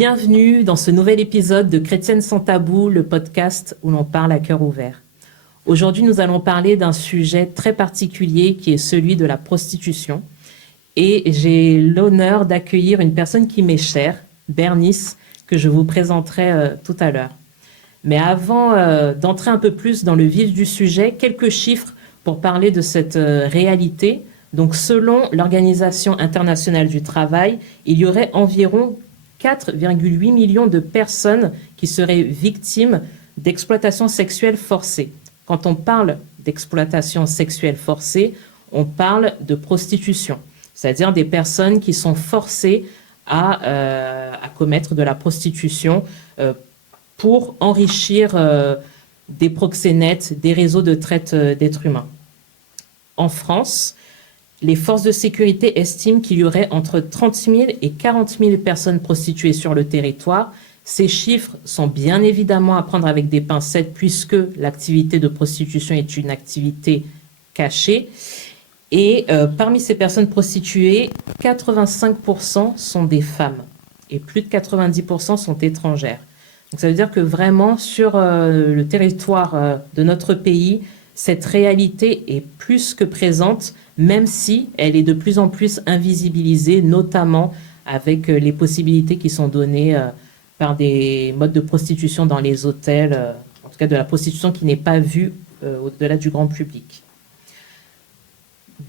Bienvenue dans ce nouvel épisode de Chrétiennes sans tabou, le podcast où l'on parle à cœur ouvert. Aujourd'hui, nous allons parler d'un sujet très particulier qui est celui de la prostitution. Et j'ai l'honneur d'accueillir une personne qui m'est chère, Bernice, que je vous présenterai tout à l'heure. Mais avant d'entrer un peu plus dans le vif du sujet, quelques chiffres pour parler de cette réalité. Donc, selon l'Organisation internationale du travail, il y aurait environ 4,8 millions de personnes qui seraient victimes d'exploitation sexuelle forcée. Quand on parle d'exploitation sexuelle forcée, on parle de prostitution, c'est-à-dire des personnes qui sont forcées à commettre de la prostitution pour enrichir des proxénètes, des réseaux de traite d'êtres humains. En France, les forces de sécurité estiment qu'il y aurait entre 30 000 et 40 000 personnes prostituées sur le territoire. Ces chiffres sont bien évidemment à prendre avec des pincettes puisque l'activité de prostitution est une activité cachée. Et parmi ces personnes prostituées, 85% sont des femmes et plus de 90% sont étrangères. Donc ça veut dire que vraiment sur le territoire de notre pays, cette réalité est plus que présente, même si elle est de plus en plus invisibilisée, notamment avec les possibilités qui sont données par des modes de prostitution dans les hôtels, en tout cas de la prostitution qui n'est pas vue au-delà du grand public.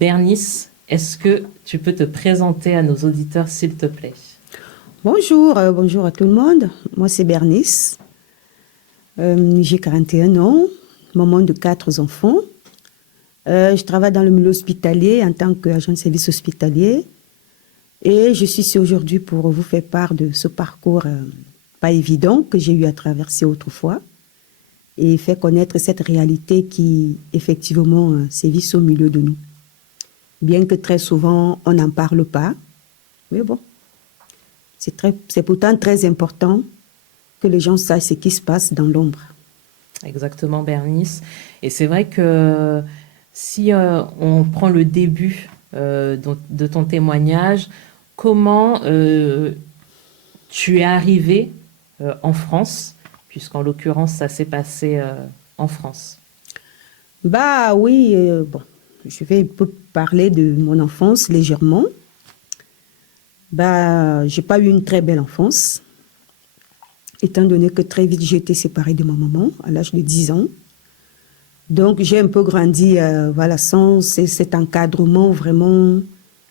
Bernice, est-ce que tu peux te présenter à nos auditeurs, s'il te plaît? Bonjour, bonjour à tout le monde. Moi, c'est Bernice. J'ai 41 ans, maman de 4 enfants. Je travaille dans le milieu hospitalier en tant qu'agent de service hospitalier. Et je suis ici aujourd'hui pour vous faire part de ce parcours pas évident que j'ai eu à traverser autrefois et faire connaître cette réalité qui, effectivement, sévit au milieu de nous. Bien que très souvent, on n'en parle pas. Mais bon, c'est pourtant très important que les gens sachent ce qui se passe dans l'ombre. Exactement, Bernice. Et c'est vrai que si on prend le début de ton témoignage, comment tu es arrivée en France, puisqu'en l'occurrence, ça s'est passé en France? Bah oui, bon, je vais un peu parler de mon enfance légèrement. Bah, j'ai pas eu une très belle enfance, étant donné que très vite j'ai été séparée de ma maman à l'âge de 10 ans. Donc j'ai un peu grandi voilà, sans cet encadrement vraiment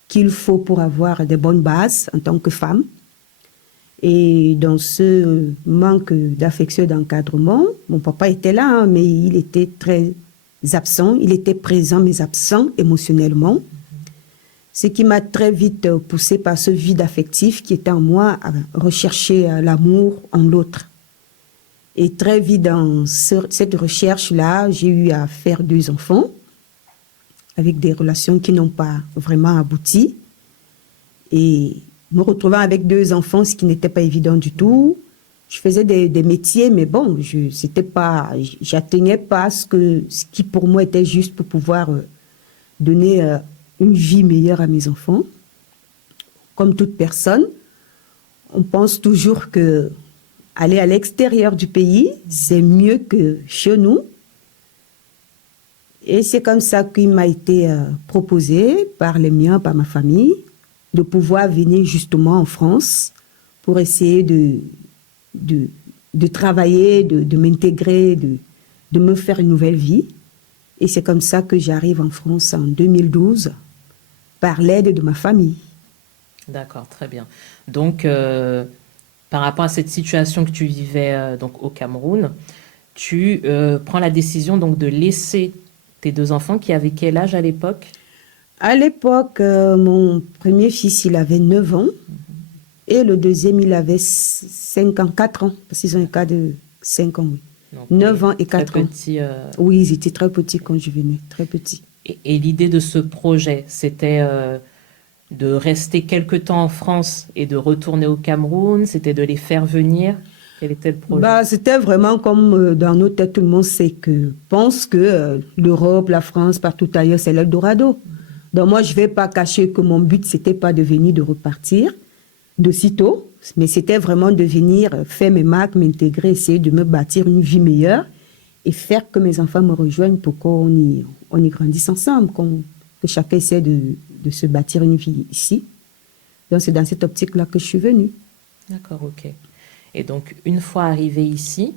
qu'il faut pour avoir des bonnes bases en tant que femme. Et dans ce manque d'affection et d'encadrement, mon papa était là, hein, mais il était très absent. Il était présent, mais absent émotionnellement. Ce qui m'a très vite poussée par ce vide affectif qui était en moi à rechercher l'amour en l'autre. Et très vite dans cette recherche-là, j'ai eu à faire 2 enfants avec des relations qui n'ont pas vraiment abouti. Et me retrouvant avec 2 enfants, ce qui n'était pas évident du tout. Je faisais des métiers, mais bon, j'atteignais pas ce qui pour moi était juste pour pouvoir donner une vie meilleure à mes enfants. Comme toute personne, on pense toujours que aller à l'extérieur du pays, c'est mieux que chez nous. Et c'est comme ça qu'il m'a été proposé par les miens, par ma famille, de pouvoir venir justement en France pour essayer de travailler, de m'intégrer, de me faire une nouvelle vie. Et c'est comme ça que j'arrive en France en 2012, par l'aide de ma famille. D'accord, très bien. Donc, par rapport à cette situation que tu vivais donc au Cameroun, tu prends la décision donc de laisser tes 2 enfants qui avaient quel âge à l'époque? À l'époque, mon premier fils, il avait 9 ans et le deuxième, il avait 4 ans, parce qu'ils ont un cas de 5 ans, oui. Donc, 9 ans et 4 ans. Petit, Oui, ils étaient très petits quand je venais, très petits. Et l'idée de ce projet, c'était de rester quelque temps en France et de retourner au Cameroun? C'était de les faire venir? Quel était le projet? Bah, c'était vraiment comme dans nos têtes, tout le monde pense que l'Europe, la France, partout ailleurs, c'est l'Eldorado. Donc moi, je ne vais pas cacher que mon but, ce n'était pas de venir, de repartir de sitôt. Mais c'était vraiment de venir faire mes marques, m'intégrer, essayer de me bâtir une vie meilleure et faire que mes enfants me rejoignent pour on y grandisse ensemble, que chacun essaie de se bâtir une vie ici. Donc, c'est dans cette optique-là que je suis venue. D'accord, ok. Et donc, une fois arrivée ici,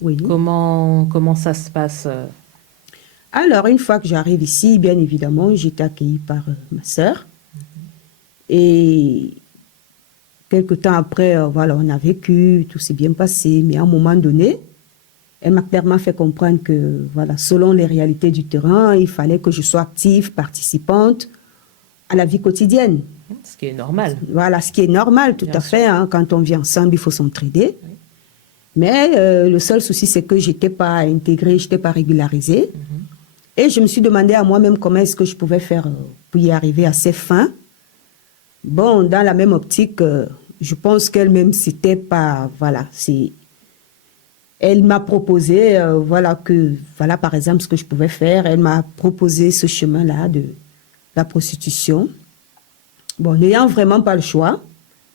Oui. comment ça se passe? Alors, une fois que j'arrive ici, bien évidemment, j'ai été accueillie par ma sœur. Et quelque temps après, voilà, on a vécu, tout s'est bien passé. Mais à un moment donné, elle m'a clairement fait comprendre que, voilà, selon les réalités du terrain, il fallait que je sois active, participante à la vie quotidienne. Ce qui est normal. Voilà, ce qui est normal, tout Bien à sûr. fait. Hein, quand on vit ensemble, il faut s'entraider. Oui. Mais le seul souci, c'est que je n'étais pas intégrée, je n'étais pas régularisée. Et je me suis demandé à moi-même comment est-ce que je pouvais faire pour y arriver à ces fins. Bon, dans la même optique, je pense qu'elle-même, c'était pas... Voilà, c'est... Elle m'a proposé, voilà, par exemple, ce que je pouvais faire. Elle m'a proposé ce chemin-là de la prostitution. Bon, n'ayant vraiment pas le choix,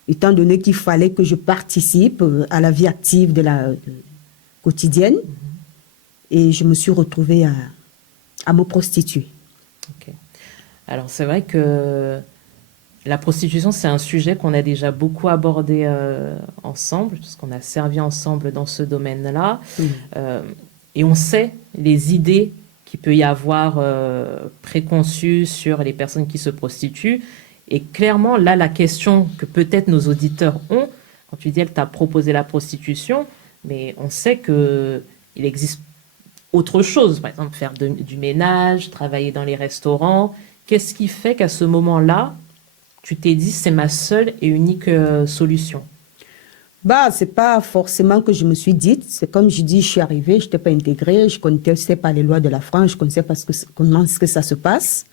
étant donné qu'il fallait que je participe à la vie active quotidienne, et je me suis retrouvée à me prostituer. Ok. Alors, c'est vrai que la prostitution, c'est un sujet qu'on a déjà beaucoup abordé ensemble, parce qu'on a servi ensemble dans ce domaine-là. Et on sait les idées qu'il peut y avoir préconçues sur les personnes qui se prostituent. Et clairement, là, la question que peut-être nos auditeurs ont, quand tu dis elle t'a proposé la prostitution, mais on sait qu'il existe autre chose. Par exemple, faire du ménage, travailler dans les restaurants. Qu'est-ce qui fait qu'à ce moment-là, tu t'es dit, c'est ma seule et unique solution? C'est pas forcément que je me suis dit. C'est comme je dis, je suis arrivée, je n'étais pas intégrée, je ne connaissais pas les lois de la France, je ne connaissais pas comment est-ce que ça se passe.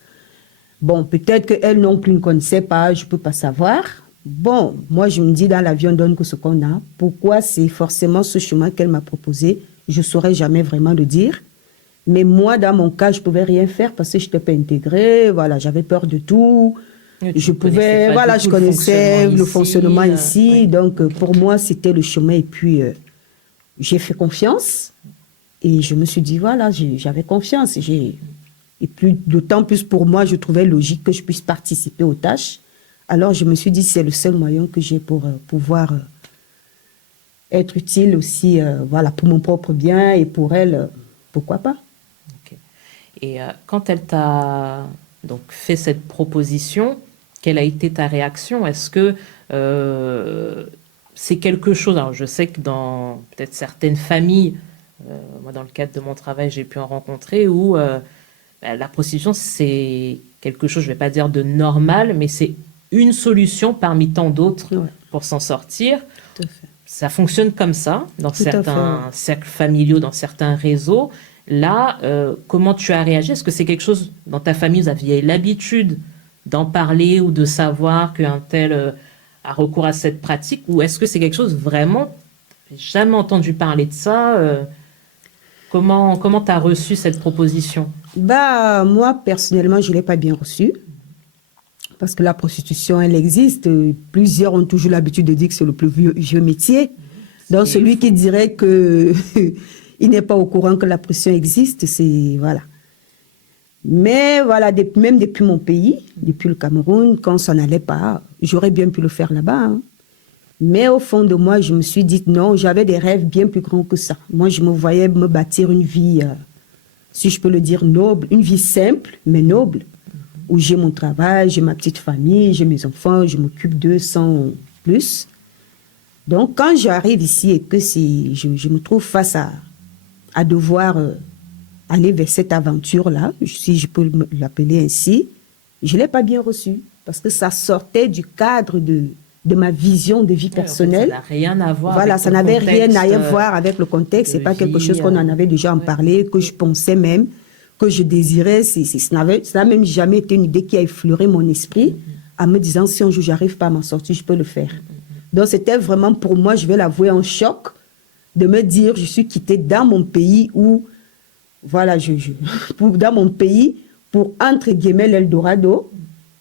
Bon, peut-être qu'elle non plus ne connaissait pas, je ne peux pas savoir. Bon, moi, je me dis, dans la vie, on donne que ce qu'on a. Pourquoi c'est forcément ce chemin qu'elle m'a proposé? Je ne saurais jamais vraiment le dire. Mais moi, dans mon cas, je ne pouvais rien faire parce que je n'étais pas intégrée. Voilà, j'avais peur de tout. Je pouvais, voilà, je connaissais le fonctionnement ici. Ouais. Donc, pour moi, c'était le chemin. Et puis, j'ai fait confiance. Et je me suis dit, voilà, j'avais confiance. Et plus, d'autant plus pour moi, je trouvais logique que je puisse participer aux tâches. Alors, je me suis dit, c'est le seul moyen que j'ai pour pouvoir être utile aussi, voilà, pour mon propre bien et pour elle, pourquoi pas. Okay. Et quand elle t'a donc fait cette proposition, quelle a été ta réaction? Est-ce que c'est quelque chose... Alors, je sais que dans peut-être certaines familles, moi, dans le cadre de mon travail, j'ai pu en rencontrer où la prostitution, c'est quelque chose, je ne vais pas dire de normal, mais c'est une solution parmi tant d'autres pour s'en sortir. Tout à fait. Ça fonctionne comme ça, dans certains cercles familiaux, dans certains réseaux. Là, comment tu as réagi? Est-ce que c'est quelque chose, dans ta famille, vous aviez l'habitude d'en parler ou de savoir qu'un tel a recours à cette pratique? Ou est-ce que c'est quelque chose vraiment, jamais entendu parler de ça? Comment tu as reçu cette proposition? Moi, personnellement, je ne l'ai pas bien reçue. Parce que la prostitution, elle existe. Plusieurs ont toujours l'habitude de dire que c'est le plus vieux métier. Donc, celui qui dirait qu'il n'est pas au courant que la prostitution existe, c'est... Voilà. Mais voilà, même depuis mon pays, depuis le Cameroun, quand ça n'allait pas, j'aurais bien pu le faire là-bas. Hein. Mais au fond de moi, je me suis dit non, j'avais des rêves bien plus grands que ça. Moi, je me voyais me bâtir une vie, si je peux le dire, noble, une vie simple, mais noble, où j'ai mon travail, j'ai ma petite famille, j'ai mes enfants, je m'occupe d'eux sans plus. Donc, quand j'arrive ici et que je me trouve face à devoir aller vers cette aventure-là, si je peux l'appeler ainsi, je ne l'ai pas bien reçu, parce que ça sortait du cadre de ma vision de vie personnelle. En fait, ça n'a rien à voir voilà, avec ça n'avait rien à voir avec le contexte. Ce n'est pas quelque chose qu'on en avait déjà en parlé, que je pensais même, que je désirais. Ça n'a même jamais été une idée qui a effleuré mon esprit en me disant, si un jour j'arrive pas à m'en sortir, je peux le faire. Donc c'était vraiment pour moi, je vais l'avouer, un choc de me dire, je suis quittée dans mon pays où, voilà, dans mon pays pour, entre guillemets, l'Eldorado,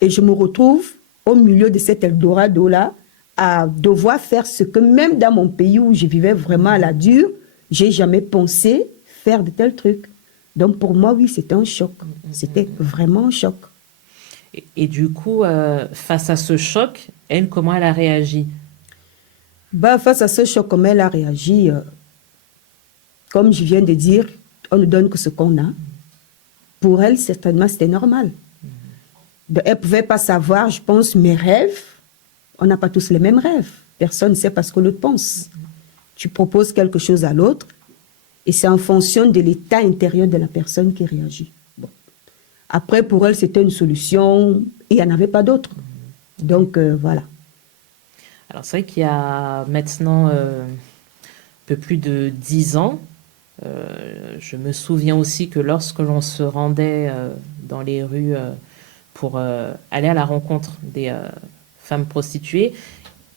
et je me retrouve au milieu de cet Eldorado-là, à devoir faire ce que même dans mon pays où je vivais vraiment à la dure, j'ai jamais pensé faire de tels trucs. Donc pour moi, oui, c'était un choc. C'était vraiment un choc. Et du coup, face à ce choc, elle, comment elle a réagi? Bah, face à ce choc, comment elle a réagi, comme je viens de dire, on ne donne que ce qu'on a. Pour elle, certainement, c'était normal. Elle ne pouvait pas savoir, je pense, mes rêves. On n'a pas tous les mêmes rêves. Personne ne sait pas ce que l'autre pense. Tu proposes quelque chose à l'autre et c'est en fonction de l'état intérieur de la personne qui réagit. Bon. Après, pour elle, c'était une solution et il n'y en avait pas d'autre. Donc, voilà. Alors, c'est vrai qu'il y a maintenant un peu plus de 10 ans, je me souviens aussi que lorsque l'on se rendait dans les rues pour aller à la rencontre des femmes prostituées,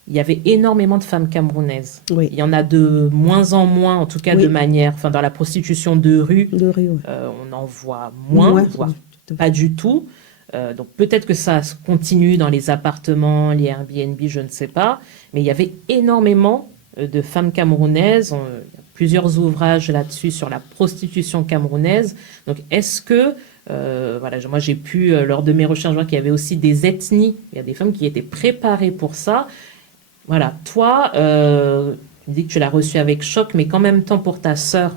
il y avait énormément de femmes camerounaises. Oui. Il y en a de moins en moins, en tout cas Oui. de manière, enfin dans la prostitution de rue, Oui. on en voit moins, voire pas du tout. Donc peut-être que ça continue dans les appartements, les Airbnb, je ne sais pas, mais il y avait énormément de femmes camerounaises. Il y a plusieurs ouvrages là-dessus sur la prostitution camerounaise. Donc est-ce que voilà, moi j'ai pu, lors de mes recherches, voir qu'il y avait aussi des ethnies, il y a des femmes qui étaient préparées pour ça. Voilà, toi, tu me dis que tu l'as reçu avec choc, mais qu'en même temps pour ta sœur,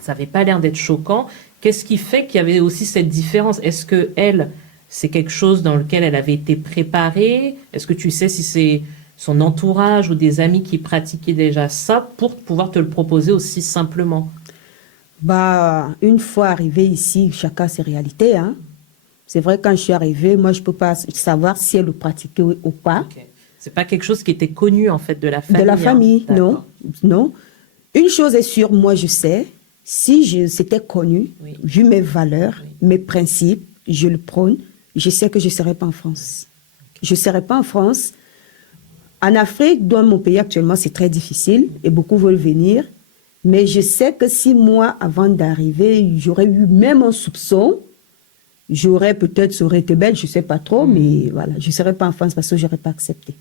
ça n'avait pas l'air d'être choquant. Qu'est-ce qui fait qu'il y avait aussi cette différence? Est-ce que elle, c'est quelque chose dans lequel elle avait été préparée? Est-ce que tu sais si c'est son entourage ou des amis qui pratiquaient déjà ça pour pouvoir te le proposer aussi simplement? Bah, une fois arrivé ici, chacun a ses réalités. Hein. C'est vrai, quand je suis arrivée, moi, je ne peux pas savoir si elle le pratiquait ou pas. Okay. C'est pas quelque chose qui était connu, en fait, de la famille. De la famille, hein. non. Non. Une chose est sûre, moi, je sais, si c'était connu, Oui. vu mes valeurs, Oui. mes principes, je le prône, je sais que je ne serais pas en France. Okay. Je ne serais pas en France. En Afrique, dans mon pays actuellement, c'est très difficile et beaucoup veulent venir. Mais je sais que si moi, avant d'arriver, j'aurais eu même un soupçon, j'aurais peut-être, ça aurait été belle, je ne sais pas trop, mais voilà, je ne serais pas en France parce que je n'aurais pas accepté.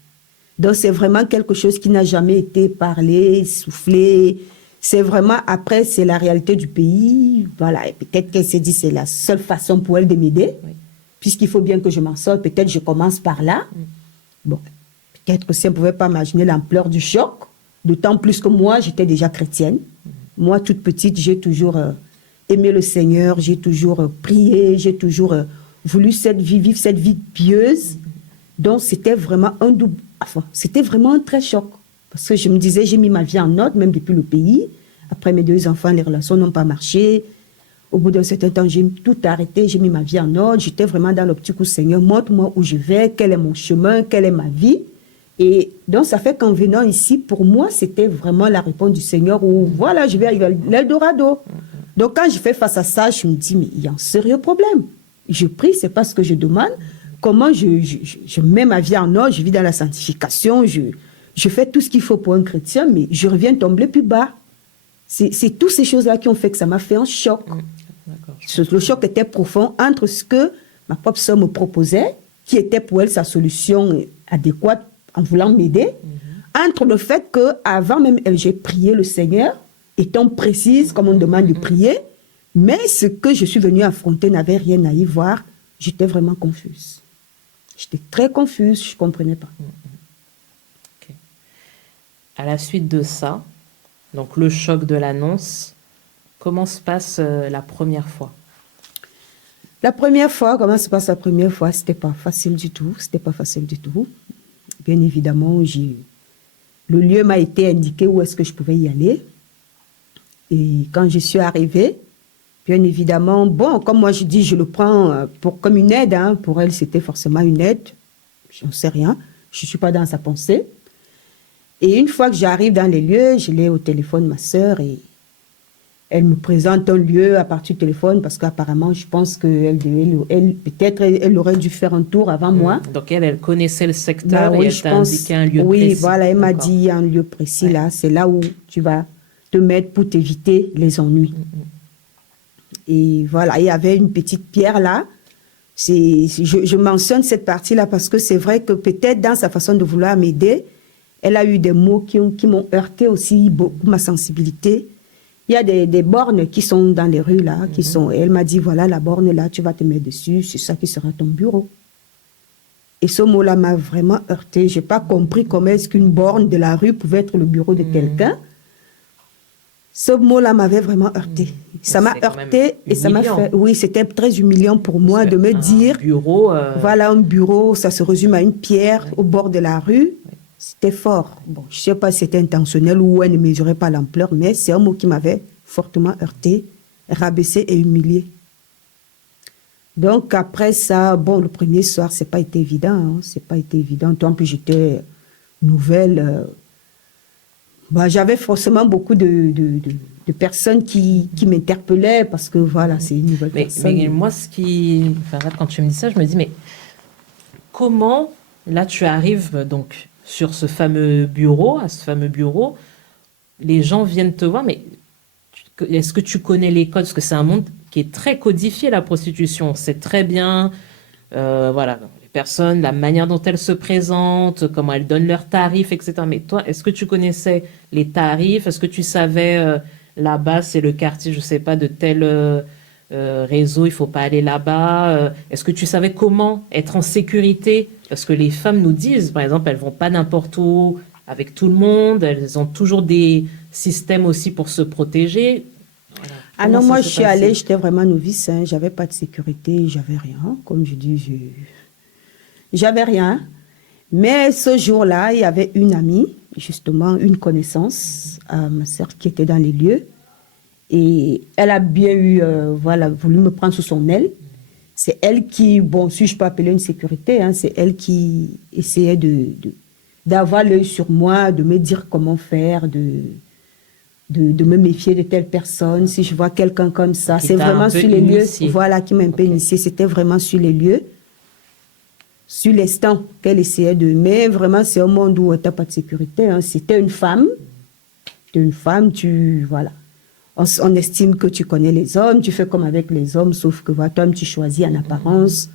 Donc, c'est vraiment quelque chose qui n'a jamais été parlé, soufflé. C'est vraiment, après, c'est la réalité du pays. Voilà, et peut-être qu'elle s'est dit c'est la seule façon pour elle de m'aider, oui. Puisqu'il faut bien que je m'en sorte. Peut-être je commence par là. Bon, peut-être que si elle ne pouvait pas imaginer l'ampleur du choc, d'autant plus que moi, j'étais déjà chrétienne. Moi, toute petite, j'ai toujours aimé le Seigneur, j'ai toujours prié, j'ai toujours voulu vivre cette vie pieuse. Donc, c'était vraiment un double... Enfin, c'était vraiment un très choc. Parce que je me disais, j'ai mis ma vie en ordre, même depuis le pays. Après mes 2 enfants, les relations n'ont pas marché. Au bout d'un certain temps, j'ai tout arrêté, j'ai mis ma vie en ordre. J'étais vraiment dans l'optique où, Seigneur, montre-moi où je vais, quel est mon chemin, quelle est ma vie. Et donc, ça fait qu'en venant ici, pour moi, c'était vraiment la réponse du Seigneur où, voilà, je vais arriver à l'Eldorado. Donc, quand je fais face à ça, je me dis, mais il y a un sérieux problème. Je prie, c'est pas ce que je demande. Comment je mets ma vie en ordre, je vis dans la sanctification, je fais tout ce qu'il faut pour un chrétien, mais je reviens tomber plus bas. C'est toutes ces choses-là qui ont fait que ça m'a fait un choc. Le choc était profond entre ce que ma propre sœur me proposait, qui était pour elle sa solution adéquate en voulant m'aider, entre le fait qu'avant même elle, j'ai prié le Seigneur, étant précise comme on demande de prier, mais ce que je suis venue affronter n'avait rien à y voir. J'étais vraiment confuse. J'étais très confuse, je ne comprenais pas. Okay. À la suite de ça, donc le choc de l'annonce, comment se passe la première fois? La première fois, comment se passe la première fois? C'était pas facile du tout. C'était pas facile du tout. Bien évidemment, le lieu m'a été indiqué où est-ce que je pouvais y aller. Et quand je suis arrivée, bien évidemment, bon, comme moi je dis, je le prends comme une aide. Hein. Pour elle, c'était forcément une aide. Je n'en sais rien. Je ne suis pas dans sa pensée. Et une fois que j'arrive dans les lieux, je l'ai au téléphone, ma sœur, et elle me présente un lieu à partir du téléphone parce qu'apparemment, je pense qu'elle peut-être elle aurait dû faire un tour avant moi. Donc elle connaissait le secteur oui, et elle t'a indiqué un lieu précis. Oui, voilà, elle m'a dit un lieu précis, là, c'est là où tu vas te mettre pour t'éviter les ennuis. Et voilà, il y avait une petite pierre là, Je mentionne cette partie-là parce que c'est vrai que peut-être dans sa façon de vouloir m'aider, elle a eu des mots qui m'ont heurté aussi beaucoup ma sensibilité. Il y a des bornes qui sont dans les rues là, et elle m'a dit, voilà la borne là, tu vas te mettre dessus, c'est ça qui sera ton bureau. Et ce mot-là m'a vraiment heurté. Je n'ai pas compris comment est-ce qu'une borne de la rue pouvait être le bureau de quelqu'un. Ce mot-là m'avait vraiment heurté. Ça m'a heurté et ça m'a fait... Oui, c'était très humiliant pour moi de me dire... Bureau, Voilà, un bureau, ça se résume à une pierre au bord de la rue. C'était fort. Bon, je ne sais pas si c'était intentionnel ou elle ne mesurait pas l'ampleur, mais c'est un mot qui m'avait fortement heurté, rabaissé et humilié. Donc, après ça, bon, le premier soir, ce n'a pas été évident. C'est pas été évident. En plus, j'étais nouvelle. J'avais forcément beaucoup de personnes qui m'interpellaient parce que, voilà, c'est une nouvelle personne. Mais moi, quand tu me dis ça, je me dis, mais comment, là, tu arrives donc sur ce fameux bureau, les gens viennent te voir, mais est-ce que tu connais les codes? Parce que c'est un monde qui est très codifié, la prostitution. On sait très bien, voilà, les personnes, la manière dont elles se présentent, comment elles donnent leurs tarifs, etc. Mais toi, est-ce que tu connaissais les tarifs? Est-ce que tu savais, là-bas, c'est le quartier, je sais pas, de tel réseau, il faut pas aller là-bas? Est-ce que tu savais comment être en sécurité? Parce que les femmes nous disent, par exemple, elles vont pas n'importe où avec tout le monde, elles ont toujours des systèmes aussi pour se protéger. Voilà. Ah non, moi je suis allée, j'étais vraiment novice, j'avais pas de sécurité, j'avais rien, comme je dis, j'avais rien. Mais ce jour-là, il y avait une amie, justement, une connaissance, ma sœur qui était dans les lieux, et elle a bien voulu me prendre sous son aile. C'est elle qui, bon, si je peux appeler une sécurité, c'est elle qui essayait d'avoir l'œil sur moi, de me dire comment faire, de me méfier de telle personne. Si je vois quelqu'un comme ça, c'est vraiment sur les lieux, voilà, qui m'a un peu initié. C'était vraiment sur les lieux, sur l'instant qu'elle essayait de... Mais vraiment, c'est un monde où tu n'as pas de sécurité. C'était une femme. Voilà. On estime que tu connais les hommes, tu fais comme avec les hommes, sauf que voilà, toi, tu choisis en apparence.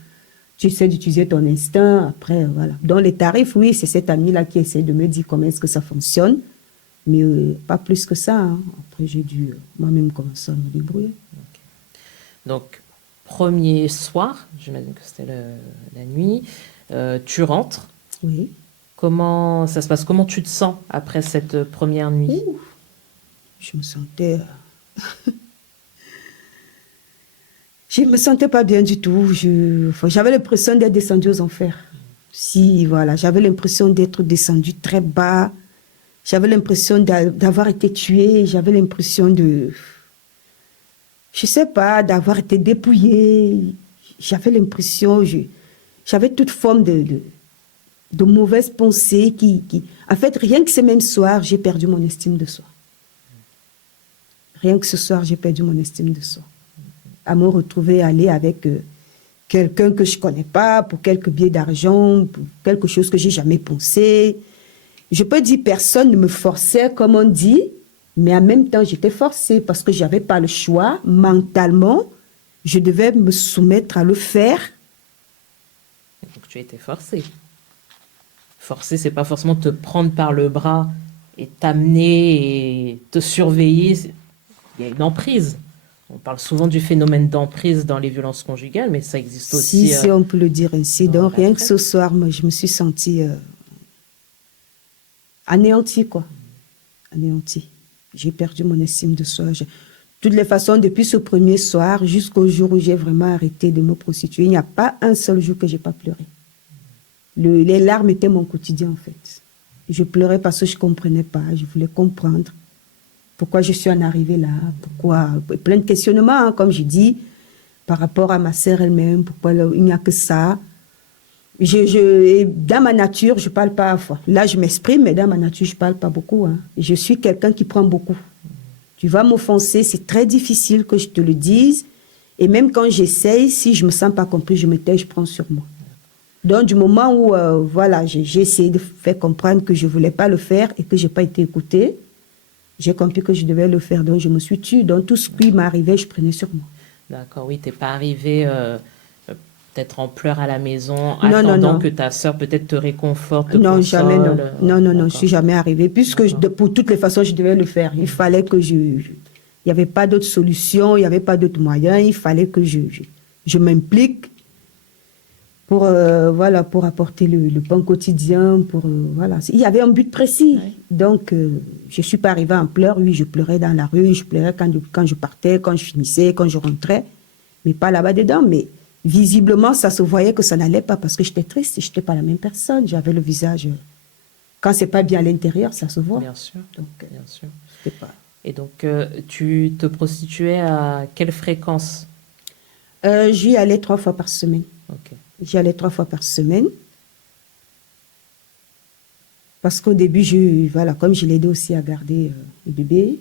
Tu essaies d'utiliser ton instinct. Après, voilà. Dans les tarifs, oui, c'est cette amie-là qui essaie de me dire comment est-ce que ça fonctionne. Mais pas plus que ça. Après, j'ai dû moi-même commencer à me débrouiller. Okay. Donc, premier soir, j'imagine que c'était la nuit, tu rentres. Oui. Comment ça se passe? Comment tu te sens après cette première nuit? Je me sentais... Je ne me sentais pas bien du tout. J'avais l'impression d'être descendue aux enfers. Voilà, j'avais l'impression d'être descendue très bas. J'avais l'impression d'avoir été tuée. J'avais l'impression je ne sais pas, d'avoir été dépouillée. J'avais l'impression, j'avais toute forme de mauvaises pensées En fait, rien que ce même soir, j'ai perdu mon estime de soi. Rien que ce soir, j'ai perdu mon estime de soi. À me retrouver aller avec quelqu'un que je ne connais pas, pour quelques billets d'argent, pour quelque chose que je n'ai jamais pensé. Je peux dire personne ne me forçait, comme on dit, mais en même temps, j'étais forcée parce que je n'avais pas le choix. Mentalement, je devais me soumettre à le faire. Donc, tu as été forcée. Forcée, ce n'est pas forcément te prendre par le bras et t'amener et te surveiller. Il y a une emprise. On parle souvent du phénomène d'emprise dans les violences conjugales, mais ça existe aussi. Si on peut le dire ainsi. Donc, rien que ce soir, moi, je me suis sentie anéantie, quoi. Anéantie. J'ai perdu mon estime de soi. De toutes les façons, depuis ce premier soir jusqu'au jour où j'ai vraiment arrêté de me prostituer, il n'y a pas un seul jour que je n'ai pas pleuré. Les larmes étaient mon quotidien, en fait. Je pleurais parce que je ne comprenais pas, je voulais comprendre. Pourquoi je suis en arrivée là? Pourquoi? Plein de questionnements, comme je dis, par rapport à ma sœur elle-même. Pourquoi il n'y a que ça? Et dans ma nature, je ne parle pas. Là, je m'exprime, mais dans ma nature, je ne parle pas beaucoup. Je suis quelqu'un qui prend beaucoup. Tu vas m'offenser, c'est très difficile que je te le dise. Et même quand j'essaye, si je ne me sens pas compris, je me tais, je prends sur moi. Donc, du moment où voilà, j'ai essayé de faire comprendre que je ne voulais pas le faire et que je n'ai pas été écoutée, j'ai compris que je devais le faire, donc je me suis tue. Donc tout ce qui m'arrivait, je prenais sur moi. D'accord, oui, tu n'es pas arrivé peut-être en pleurs à la maison, Non, non, attendant non. que ta sœur peut-être te réconforte, te Non, console. jamais, non. Non, non, non, je D'accord. suis jamais arrivée. Puisque pour toutes les façons, je devais le faire. Il fallait que il n'y avait pas d'autre solution, il n'y avait pas d'autre moyen. Il fallait que je m'implique pour, voilà, pour apporter le pain quotidien. Voilà. Il y avait un but précis. Ouais. Donc, je ne suis pas arrivée en pleurs. Oui, je pleurais dans la rue, je pleurais quand je partais, quand je finissais, quand je rentrais. Mais pas là-bas dedans. Mais visiblement, ça se voyait que ça n'allait pas parce que j'étais triste. Je n'étais pas la même personne. J'avais le visage... Quand c'est pas bien à l'intérieur, ça se voit. Bien sûr, Donc, bien sûr. c'était pas... Et donc, tu te prostituais à quelle fréquence? J'y allais 3 fois par semaine. Ok. J'y allais 3 fois par semaine. Parce qu'au début, voilà, comme je l'aidais aussi à garder le bébé,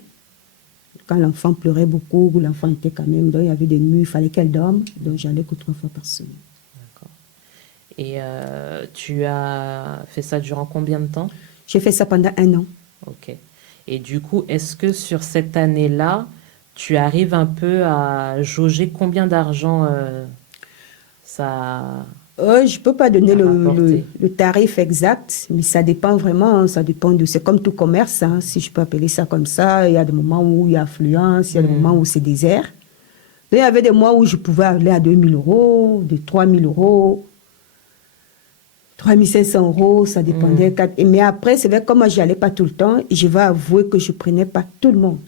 quand l'enfant pleurait beaucoup, ou l'enfant était quand même... Donc, il y avait des nuits, il fallait qu'elle dorme. Donc, j'allais que 3 fois par semaine. D'accord. Et tu as fait ça durant combien de temps? J'ai fait ça pendant 1 an. Ok. Et du coup, est-ce que sur cette année-là, tu arrives un peu à jauger combien d'argent ça Je ne peux pas donner a rapporté? le tarif exact, mais ça dépend vraiment, ça dépend de... C'est comme tout commerce, hein, si je peux appeler ça comme ça. Il y a des moments où il y a affluence, il y a des moments où c'est désert. Donc, il y avait des mois où je pouvais aller à 2 000 euros, de 3 000 euros, 3 500 euros, ça dépendait. Mais après, c'est vrai, comme moi, je n'y allais pas tout le temps, je vais avouer que je ne prenais pas tout le monde.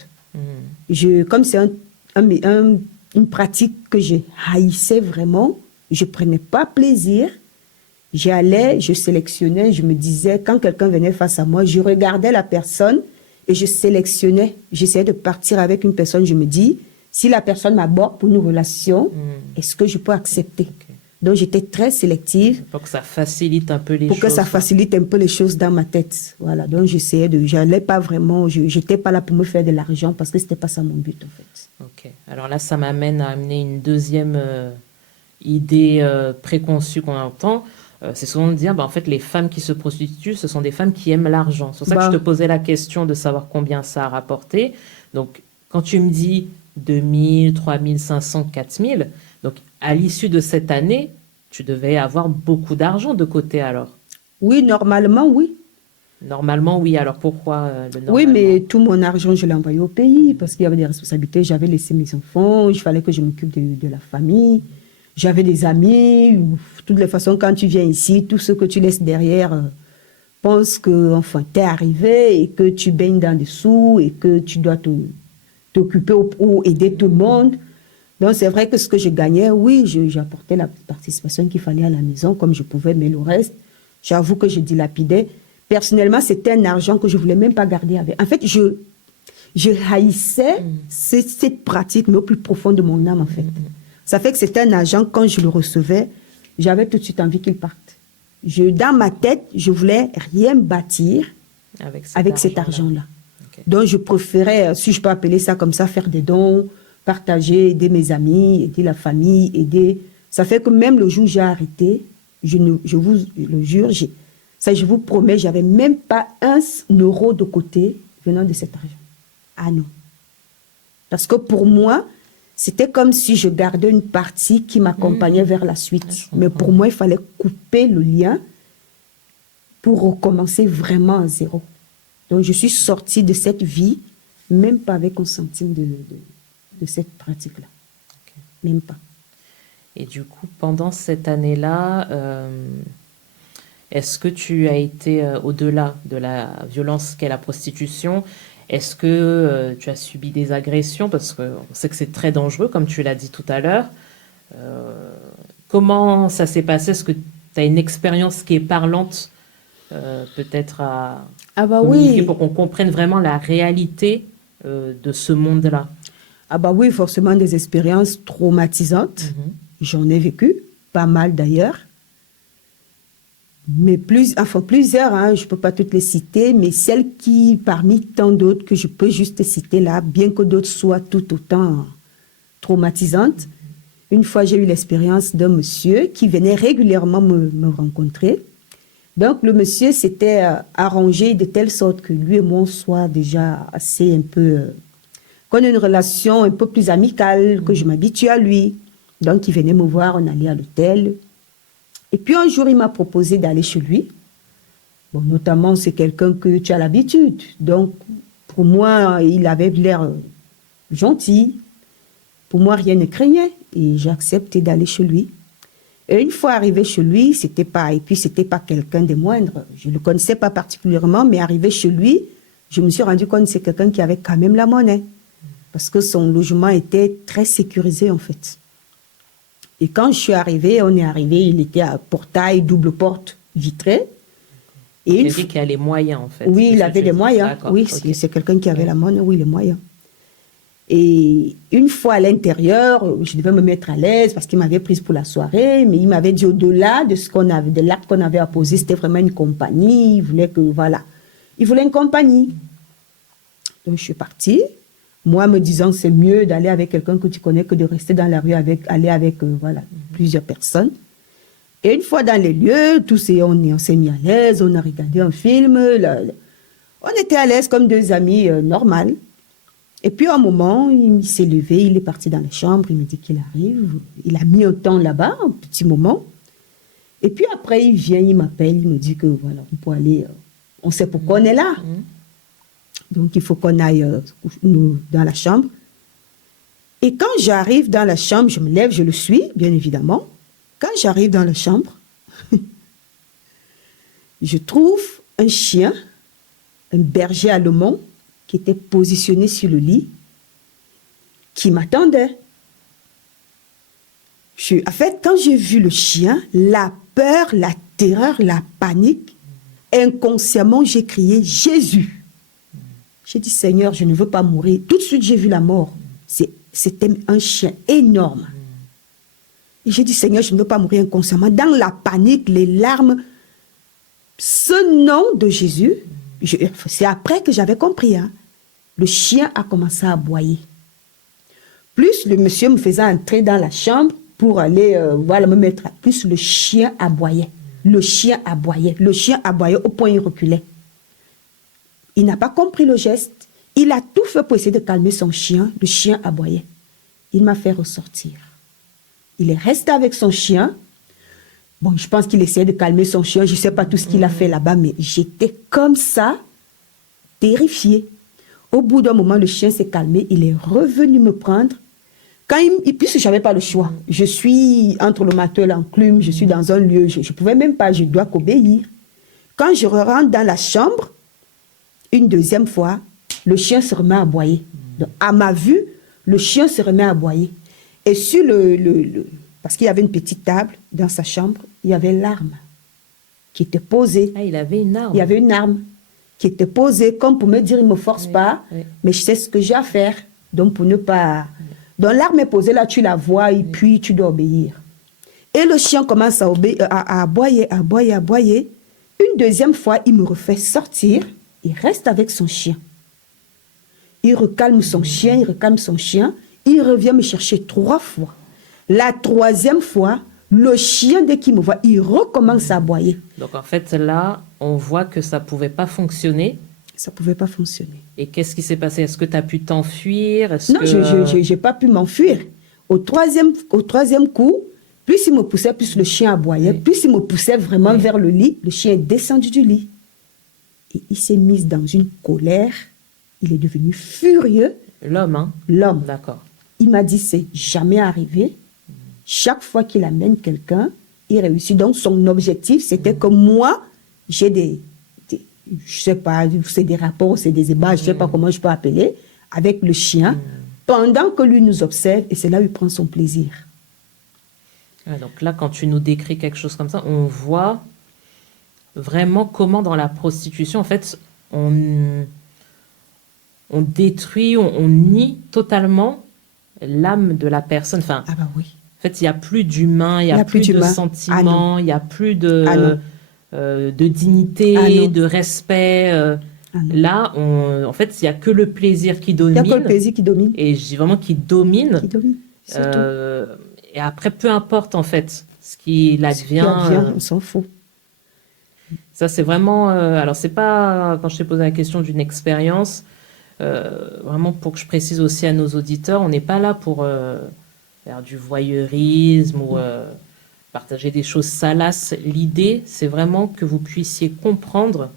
Comme c'est une pratique que je haïssais vraiment, je ne prenais pas plaisir. J'allais, je sélectionnais, je me disais, quand quelqu'un venait face à moi, je regardais la personne et je sélectionnais. J'essayais de partir avec une personne, je me dis, si la personne m'aborde pour une relation, est-ce que je peux accepter? Ok. Donc j'étais très sélective Pour que ça facilite un peu les pour choses. que ça facilite un peu les choses dans ma tête. Voilà, donc j'allais pas vraiment, j'étais pas là pour me faire de l'argent parce que c'était pas ça mon but en fait. Ok. Alors là, ça m'amène à amener une deuxième idée préconçue qu'on entend. C'est souvent de dire, bah, en fait, les femmes qui se prostituent, ce sont des femmes qui aiment l'argent. C'est pour ça que je te posais la question de savoir combien ça a rapporté. Donc, quand tu me dis 2 000, 3 500, 4 000, donc à l'issue de cette année, tu devais avoir beaucoup d'argent de côté alors. Oui, normalement, oui. Normalement, oui. Alors pourquoi le normalement? Oui, mais tout mon argent, je l'ai envoyé au pays parce qu'il y avait des responsabilités. J'avais laissé mes enfants, il fallait que je m'occupe de la famille. J'avais des amis. De toutes les façons, quand tu viens ici, tout ce que tu laisses derrière, pense que enfin, tu es arrivé et que tu baignes dans des sous et que tu dois t'occuper ou aider tout le monde. Donc, c'est vrai que ce que je gagnais, oui, j'apportais la participation qu'il fallait à la maison comme je pouvais, mais le reste, j'avoue que je dilapidais. Personnellement, c'était un argent que je ne voulais même pas garder avec. En fait, je haïssais cette pratique, mais au plus profond de mon âme, en fait. Ça fait que c'était un argent, quand je le recevais, j'avais tout de suite envie qu'il parte. Dans ma tête, je voulais rien bâtir avec cet argent-là. Okay. Donc, je préférais, si je peux appeler ça comme ça, faire des dons, partager, aider mes amis, aider la famille, aider. Ça fait que même le jour où j'ai arrêté, je vous le jure, je vous promets, je n'avais même pas 1 euro de côté venant de cet argent. Ah non. Parce que pour moi, c'était comme si je gardais une partie qui m'accompagnait vers la suite. Mais pour moi, il fallait couper le lien pour recommencer vraiment à zéro. Donc, je suis sortie de cette vie, même pas avec 1 centime de cette pratique-là. Okay. Même pas. Et du coup, pendant cette année-là, est-ce que tu as été au-delà de la violence qu'est la prostitution? Est-ce que tu as subi des agressions? Parce qu'on sait que c'est très dangereux, comme tu l'as dit tout à l'heure. Comment ça s'est passé? Est-ce que tu as une expérience qui est parlante, peut-être à communiquer pour qu'on comprenne vraiment la réalité de ce monde-là? Ah bah oui, forcément des expériences traumatisantes. J'en ai vécu, pas mal d'ailleurs. Mais plusieurs, hein, je ne peux pas toutes les citer, mais celles qui, parmi tant d'autres que je peux juste citer là, bien que d'autres soient tout autant traumatisantes. Une fois, j'ai eu l'expérience d'un monsieur qui venait régulièrement me rencontrer. Donc, le monsieur s'était arrangé de telle sorte que lui et moi, on soit déjà assez un peu... qu'on ait une relation un peu plus amicale, que je m'habitue à lui. Donc, il venait me voir, on allait à l'hôtel. Et puis, un jour, il m'a proposé d'aller chez lui. Bon, notamment, c'est quelqu'un que tu as l'habitude. Donc, pour moi, il avait l'air gentil. Pour moi, rien ne craignait. Et j'ai accepté d'aller chez lui. Et une fois arrivé chez lui, c'était pas quelqu'un de moindre. Je ne le connaissais pas particulièrement, mais arrivé chez lui, je me suis rendu compte que c'est quelqu'un qui avait quand même la monnaie. Parce que son logement était très sécurisé, en fait. Et quand je suis arrivée, il était à portail, double porte vitrée. Et il dit qu'il a les moyens, en fait. Oui, il avait les moyens. Oui, okay. C'est quelqu'un qui avait la monnaie, oui, les moyens. Et une fois à l'intérieur, je devais me mettre à l'aise parce qu'il m'avait prise pour la soirée, mais il m'avait dit au-delà de l'acte qu'on avait apposé, c'était vraiment une compagnie. Il voulait une compagnie. Donc je suis partie. Moi, me disant que c'est mieux d'aller avec quelqu'un que tu connais que de rester dans la rue aller avec plusieurs personnes. Et une fois dans les lieux, on s'est mis à l'aise, on a regardé un film. On était à l'aise comme deux amis normaux. Et puis, à un moment, il s'est levé, il est parti dans la chambre, il me dit qu'il arrive. Il a mis un temps là-bas, un petit moment. Et puis après, il vient, il m'appelle, il me dit que voilà, on peut aller, on sait pourquoi on est là. Donc, il faut qu'on aille dans la chambre. Et quand j'arrive dans la chambre, je me lève, je le suis, bien évidemment. Quand j'arrive dans la chambre, je trouve un chien, un berger allemand, qui était positionné sur le lit, qui m'attendait. En fait, quand j'ai vu le chien, la peur, la terreur, la panique, inconsciemment, j'ai crié « Jésus ». J'ai dit « Seigneur, je ne veux pas mourir ». Tout de suite, j'ai vu la mort. C'était un chien énorme. Et j'ai dit « Seigneur, je ne veux pas mourir inconsciemment ». Dans la panique, les larmes, ce nom de Jésus, c'est après que j'avais compris, hein. Le chien a commencé à aboyer. Plus le monsieur me faisait entrer dans la chambre pour aller me mettre, plus le chien aboyait. Le chien aboyait. Le chien aboyait au point où il reculait. Il n'a pas compris le geste. Il a tout fait pour essayer de calmer son chien. Le chien aboyait. Il m'a fait ressortir. Il est resté avec son chien. Bon, je pense qu'il essayait de calmer son chien. Je ne sais pas tout ce qu'il a fait là-bas, mais j'étais comme ça, terrifiée. Au bout d'un moment, le chien s'est calmé. Il est revenu me prendre. Puisque je n'avais pas le choix. Je suis entre le marteau et l'enclume. Je suis dans un lieu. Je ne pouvais même pas. Je dois qu'obéir. Quand je rentre dans la chambre, une deuxième fois, le chien se remet à aboyer. Donc, à ma vue, le chien se remet à aboyer. Et sur parce qu'il y avait une petite table dans sa chambre, il y avait l'arme qui était posée. Ah, il avait une arme. Il y avait une arme qui était posée comme pour me dire, il ne me force pas, mais je sais ce que j'ai à faire. Donc, pour ne pas... Donc, l'arme est posée là, tu la vois, et puis tu dois obéir. Et le chien commence à aboyer, à aboyer, à aboyer. Une deuxième fois, il me refait sortir. Il reste avec son chien. Il recalme son chien, il recalme son chien. Il revient me chercher 3 fois. La 3e fois, le chien, dès qu'il me voit, il recommence à aboyer. Donc, en fait, là, on voit que ça ne pouvait pas fonctionner. Ça ne pouvait pas fonctionner. Et qu'est-ce qui s'est passé? Est-ce que tu as pu t'enfuir? Non, je n'ai pas pu m'enfuir. Au troisième coup, plus il me poussait, plus le chien aboyait. Plus il me poussait vraiment vers le lit, le chien est descendu du lit. Et il s'est mis dans une colère. Il est devenu furieux. L'homme, hein? L'homme. D'accord. Il m'a dit, c'est jamais arrivé. Chaque fois qu'il amène quelqu'un, il réussit. Donc, son objectif, c'était que moi, j'ai je sais pas, c'est des rapports, c'est des ébats, je sais pas comment je peux appeler, avec le chien, pendant que lui nous observe, et c'est là où il prend son plaisir. Ouais, donc là, quand tu nous décris quelque chose comme ça, on voit vraiment comment dans la prostitution, en fait, on détruit, on nie totalement l'âme de la personne. Enfin, ah bah oui. En fait, il n'y a plus d'humain, il n'y a plus de sentiments, il n'y a plus de dignité, de respect. Là, en fait, il n'y a que le plaisir qui domine. Il n'y a que le plaisir qui domine. Et je dis vraiment qui domine. Qui domine, et après, peu importe, en fait, ce qui advient. On s'en fout. Ça, c'est vraiment... alors, c'est pas, quand je t'ai posé la question d'une expérience, vraiment pour que je précise aussi à nos auditeurs, on n'est pas là pour vers du voyeurisme ou partager des choses salaces. L'idée, c'est vraiment que vous puissiez comprendre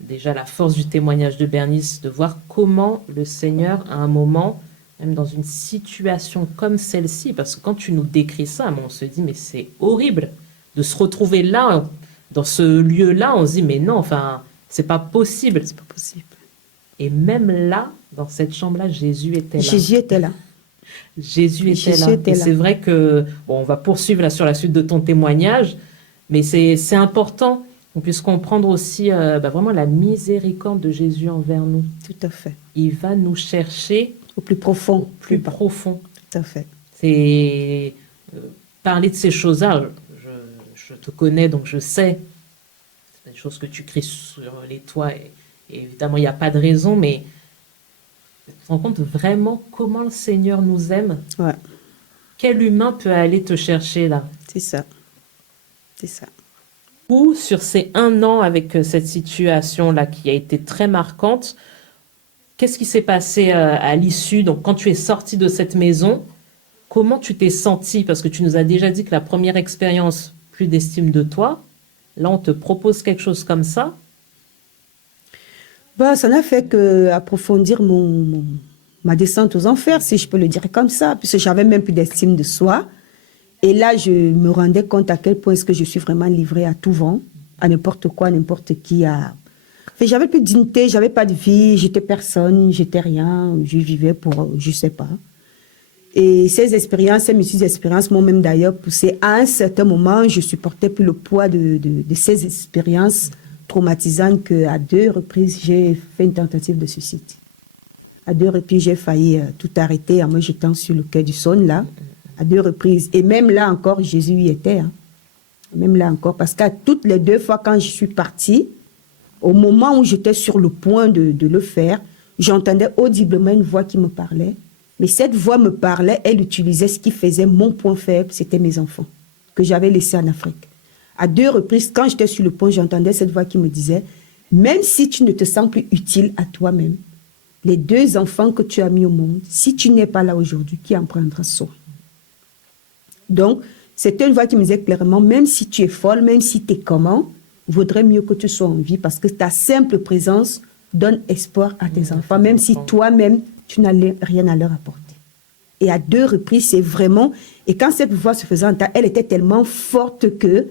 déjà la force du témoignage de Bernice, de voir comment le Seigneur, à un moment, même dans une situation comme celle-ci, parce que quand tu nous décris ça, on se dit, mais c'est horrible de se retrouver là, dans ce lieu-là, on se dit, mais non, enfin, c'est pas possible. C'est pas possible. Et même là, dans cette chambre-là, Jésus était là. Jésus était là. Jésus était Jésus là. était Et là. c'est vrai que, bon, on va poursuivre là sur la suite de ton témoignage, mais c'est important qu'on puisse comprendre aussi vraiment la miséricorde de Jésus envers nous. Tout à fait. Il va nous chercher Au plus profond. plus profond. Tout à fait. C'est parler de ces choses-là. Je te connais, donc je sais. C'est des choses que tu cries sur les toits. Et évidemment, il n'y a pas de raison, mais tu te rends compte vraiment comment le Seigneur nous aime. Ouais, Quel humain peut aller te chercher là? c'est ça. C'est ça. Ou sur ces 1 an avec cette situation-là qui a été très marquante, qu'est-ce qui s'est passé à l'issue? Donc, quand tu es sorti de cette maison, comment tu t'es senti? Parce que tu nous as déjà dit que la première expérience, plus d'estime de toi. Là, on te propose quelque chose comme ça. Bah, ça n'a fait qu'approfondir ma descente aux enfers, si je peux le dire comme ça, puisque j'avais même plus d'estime de soi. Et là, je me rendais compte à quel point est-ce que je suis vraiment livrée à tout vent, à n'importe quoi, n'importe qui. Enfin, j'avais plus de dignité, j'avais pas de vie, j'étais personne, j'étais rien, je vivais pour, je sais pas. Et ces expériences, ces multi-expériences m'ont même d'ailleurs poussé à un certain moment, je supportais plus le poids de ces expériences traumatisantes qu'à 2 reprises, j'ai fait une tentative de suicide. À 2 reprises, j'ai failli tout arrêter en me jetant sur le quai du Saône, là, à 2 reprises. Et même là encore, Jésus y était. Hein. Même là encore, parce qu'à toutes les 2 fois quand je suis partie, au moment où j'étais sur le point de le faire, j'entendais audiblement une voix qui me parlait. Mais cette voix me parlait, elle utilisait ce qui faisait mon point faible, c'était mes enfants, que j'avais laissés en Afrique. À 2 reprises, quand j'étais sur le pont, j'entendais cette voix qui me disait, même si tu ne te sens plus utile à toi-même, les 2 enfants que tu as mis au monde, si tu n'es pas là aujourd'hui, qui en prendra soin? Donc, c'était une voix qui me disait clairement, même si tu es folle, même si tu es comment, vaudrait mieux que tu sois en vie parce que ta simple présence donne espoir à tes enfants, même si toi-même, tu n'as rien à leur apporter. Et à 2 reprises, c'est vraiment... Et quand cette voix se faisait entendre, elle était tellement forte que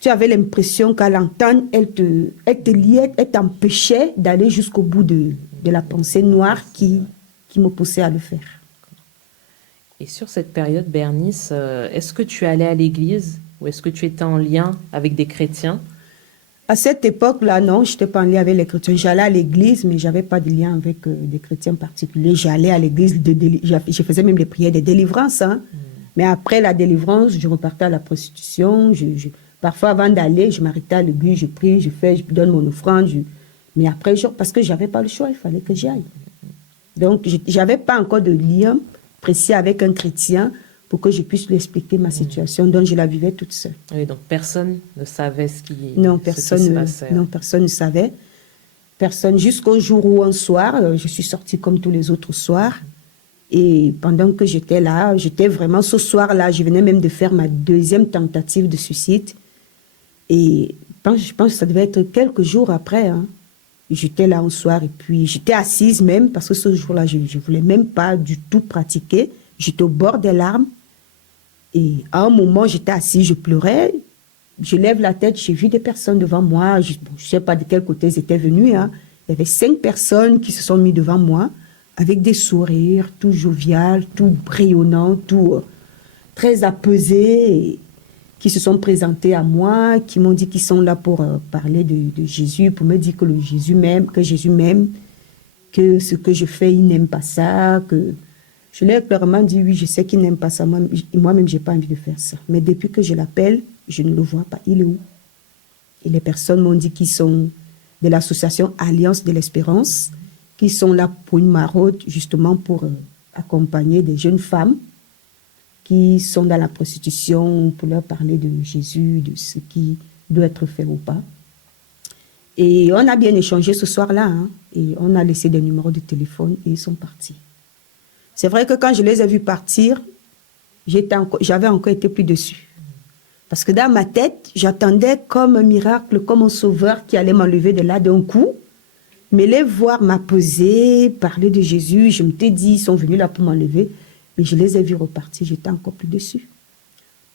tu avais l'impression qu'à l'entendre, elle te liait, elle t'empêchait d'aller jusqu'au bout de la pensée noire qui me poussait à le faire. Et sur cette période, Bernice, est-ce que tu allais à l'église ou est-ce que tu étais en lien avec des chrétiens? À cette époque-là, non, je n'étais pas en lien avec les chrétiens. J'allais à l'église, mais je n'avais pas de lien avec des chrétiens particuliers. J'allais à l'église, je faisais même des prières de délivrance. Hein. Mais après la délivrance, je repartais à la prostitution. Parfois, avant d'aller, je m'arrêtais à l'église, je prie, je donne mon offrande. Mais après, parce que je n'avais pas le choix, il fallait que j'y aille. Donc, je n'avais pas encore de lien précis avec un chrétien pour que je puisse lui expliquer ma situation. Donc, je la vivais toute seule. Oui, donc personne ne savait ce qui se passait. Non, personne ne savait. Personne, jusqu'au jour où un soir, je suis sortie comme tous les autres soirs. Et pendant que j'étais là, j'étais vraiment, ce soir-là, je venais même de faire ma 2e tentative de suicide. Et je pense que ça devait être quelques jours après. Hein. J'étais là un soir et puis j'étais assise même, parce que ce jour-là, je ne voulais même pas du tout pratiquer. J'étais au bord des larmes. Et à un moment, j'étais assise, je pleurais. Je lève la tête, j'ai vu des personnes devant moi. Je ne sais pas de quel côté ils étaient venus. Hein. Il y avait 5 personnes qui se sont mises devant moi, avec des sourires, tout jovial, tout rayonnant, tout très apaisé, et qui se sont présentés à moi, qui m'ont dit qu'ils sont là pour parler de Jésus, pour me dire que Jésus m'aime, que ce que je fais, il n'aime pas ça, que... Je lui ai clairement dit, oui, je sais qu'il n'aime pas ça. Moi-même, je n'ai pas envie de faire ça. Mais depuis que je l'appelle, je ne le vois pas. Il est où? Et les personnes m'ont dit qu'ils sont de l'association Alliance de l'Espérance, qui sont là pour une maraude, justement pour accompagner des jeunes femmes qui sont dans la prostitution, pour leur parler de Jésus, de ce qui doit être fait ou pas. Et on a bien échangé ce soir-là. Hein, et on a laissé des numéros de téléphone et ils sont partis. C'est vrai que quand je les ai vus partir, j'avais encore été plus dessus. Parce que dans ma tête, j'attendais comme un miracle, comme un sauveur qui allait m'enlever de là d'un coup. Mais les voir m'apposer, parler de Jésus, je me t'ai dit, ils sont venus là pour m'enlever. Mais je les ai vus repartir, j'étais encore plus dessus.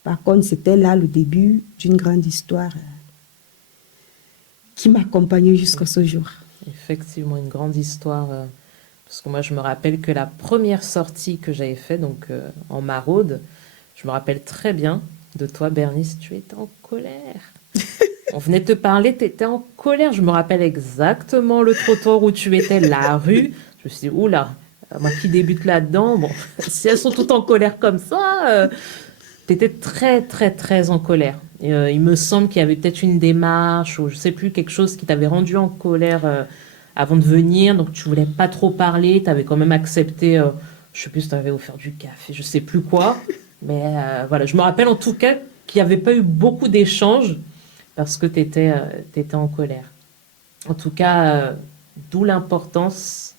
Par contre, c'était là le début d'une grande histoire qui m'accompagnait jusqu'à ce jour. Effectivement, une grande histoire. Parce que moi, je me rappelle que la première sortie que j'avais faite, donc en maraude, je me rappelle très bien de toi, Bernice, tu étais en colère. On venait te parler, tu étais en colère. Je me rappelle exactement le trottoir où tu étais, la rue. Je me suis dit, oula, moi qui débute là-dedans, bon, si elles sont toutes en colère comme ça, tu étais très, très, très en colère. Et, il me semble qu'il y avait peut-être une démarche ou je sais plus, quelque chose qui t'avait rendu en colère avant de venir. Donc, tu voulais pas trop parler. Tu avais quand même accepté, je sais plus si tu avais offert du café, je sais plus quoi. Mais voilà, je me rappelle en tout cas qu'il n'y avait pas eu beaucoup d'échanges parce que tu étais en colère. En tout cas, d'où l'importance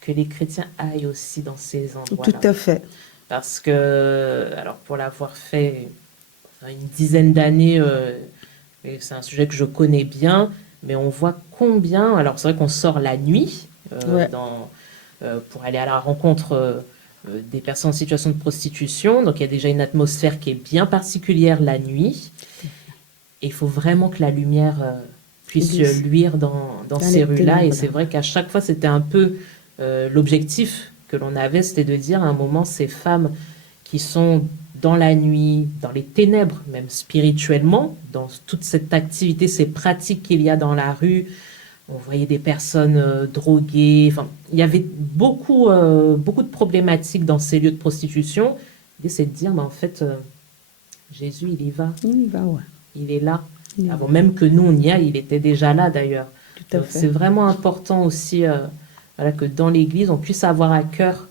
que les chrétiens aillent aussi dans ces endroits-là. Tout à fait. Parce que, alors pour l'avoir fait une dizaine d'années, c'est un sujet que je connais bien, mais on voit combien, alors c'est vrai qu'on sort la nuit pour aller à la rencontre des personnes en situation de prostitution, donc il y a déjà une atmosphère qui est bien particulière la nuit, et il faut vraiment que la lumière puisse luire dans ces rues-là, et c'est vrai qu'à chaque fois c'était un peu l'objectif que l'on avait, c'était de dire à un moment, ces femmes qui sont dans la nuit, dans les ténèbres, même spirituellement, dans toute cette activité, ces pratiques qu'il y a dans la rue, on voyait des personnes droguées, enfin, il y avait beaucoup de problématiques dans ces lieux de prostitution. L'idée, c'est de dire, mais en fait, Jésus, il y va. Il y va, ouais. Il est là. Avant même que nous, on y aille, il était déjà là, d'ailleurs. Tout à fait. C'est vraiment important aussi que dans l'Église, on puisse avoir à cœur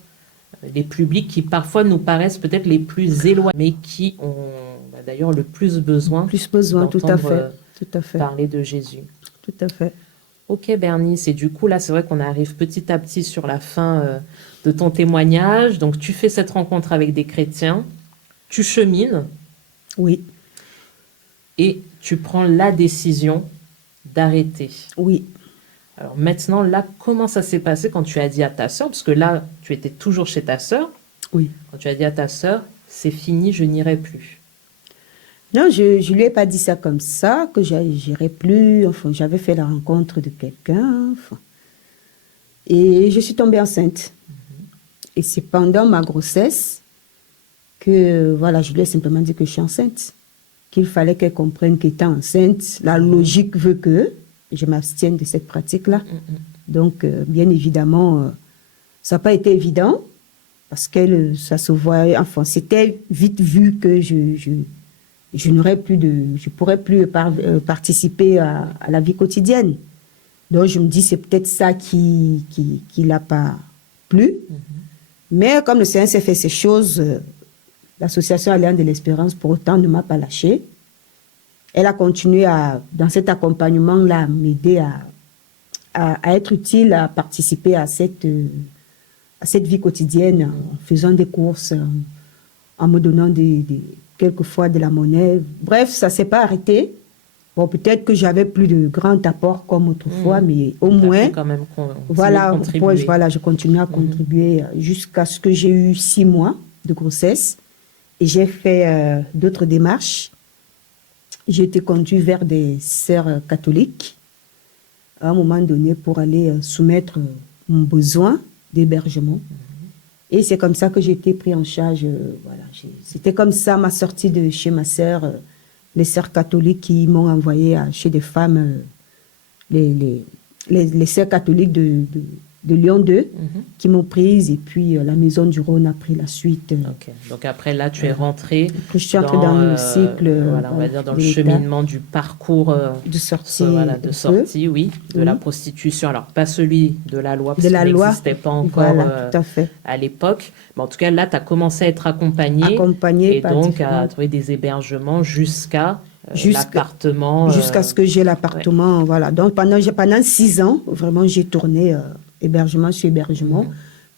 les publics qui parfois nous paraissent peut-être les plus éloignés, mais qui ont d'ailleurs le plus besoin, tout à fait, parler de Jésus. Tout à fait. Ok Bernice, et du coup là c'est vrai qu'on arrive petit à petit sur la fin de ton témoignage. Donc tu fais cette rencontre avec des chrétiens, tu chemines. Oui. Et tu prends la décision d'arrêter. Oui. Alors maintenant, là, comment ça s'est passé quand tu as dit à ta sœur, parce que là, tu étais toujours chez ta sœur. Oui. Quand tu as dit à ta sœur, c'est fini, je n'irai plus. Non, je ne lui ai pas dit ça comme ça, que je n'irai plus. Enfin, j'avais fait la rencontre de quelqu'un. Enfin, et je suis tombée enceinte. Et c'est pendant ma grossesse que, voilà, je lui ai simplement dit que je suis enceinte. Qu'il fallait qu'elle comprenne qu'étant enceinte, la logique veut que je m'abstienne de cette pratique-là. Donc, bien évidemment, ça n'a pas été évident parce que ça se voyait, enfin, c'était vite vu que je n'aurais plus je pourrais plus participer à la vie quotidienne. Donc, je me dis, c'est peut-être ça qui l'a pas plu. Mais comme le Seigneur s'est fait ces choses, l'association Alliance de l'Espérance, pour autant, ne m'a pas lâchée. Elle a continué dans cet accompagnement-là, à m'aider à être utile, à participer à cette vie quotidienne, en faisant des courses, en me donnant quelquefois de la monnaie. Bref, ça ne s'est pas arrêté. Bon, peut-être que j'avais plus de grands apports comme autrefois, mais au moins, quand même voilà, je continue à contribuer jusqu'à ce que j'ai eu 6 mois de grossesse. Et j'ai fait d'autres démarches. J'ai été conduite vers des sœurs catholiques à un moment donné pour aller soumettre mon besoin d'hébergement. Et c'est comme ça que j'ai été pris en charge. Voilà. C'était comme ça ma sortie de chez ma sœur. Les sœurs catholiques qui m'ont envoyé chez des femmes, les sœurs catholiques de Lyon 2, qui m'ont prise, et puis la Maison du Rhône a pris la suite. Okay. Donc après, là, tu es rentrée je suis entrée dans le cycle, on va dire dans le cheminement du parcours de sortie, de la prostitution. Alors, pas celui de la loi, parce qu'il n'existait pas encore tout à fait. À l'époque. Mais en tout cas, là, tu as commencé à être accompagnée et donc à trouver des hébergements jusqu'à l'appartement. Jusqu'à ce que j'ai l'appartement, voilà. Donc, pendant 6 ans, vraiment, j'ai tourné hébergement sur hébergement.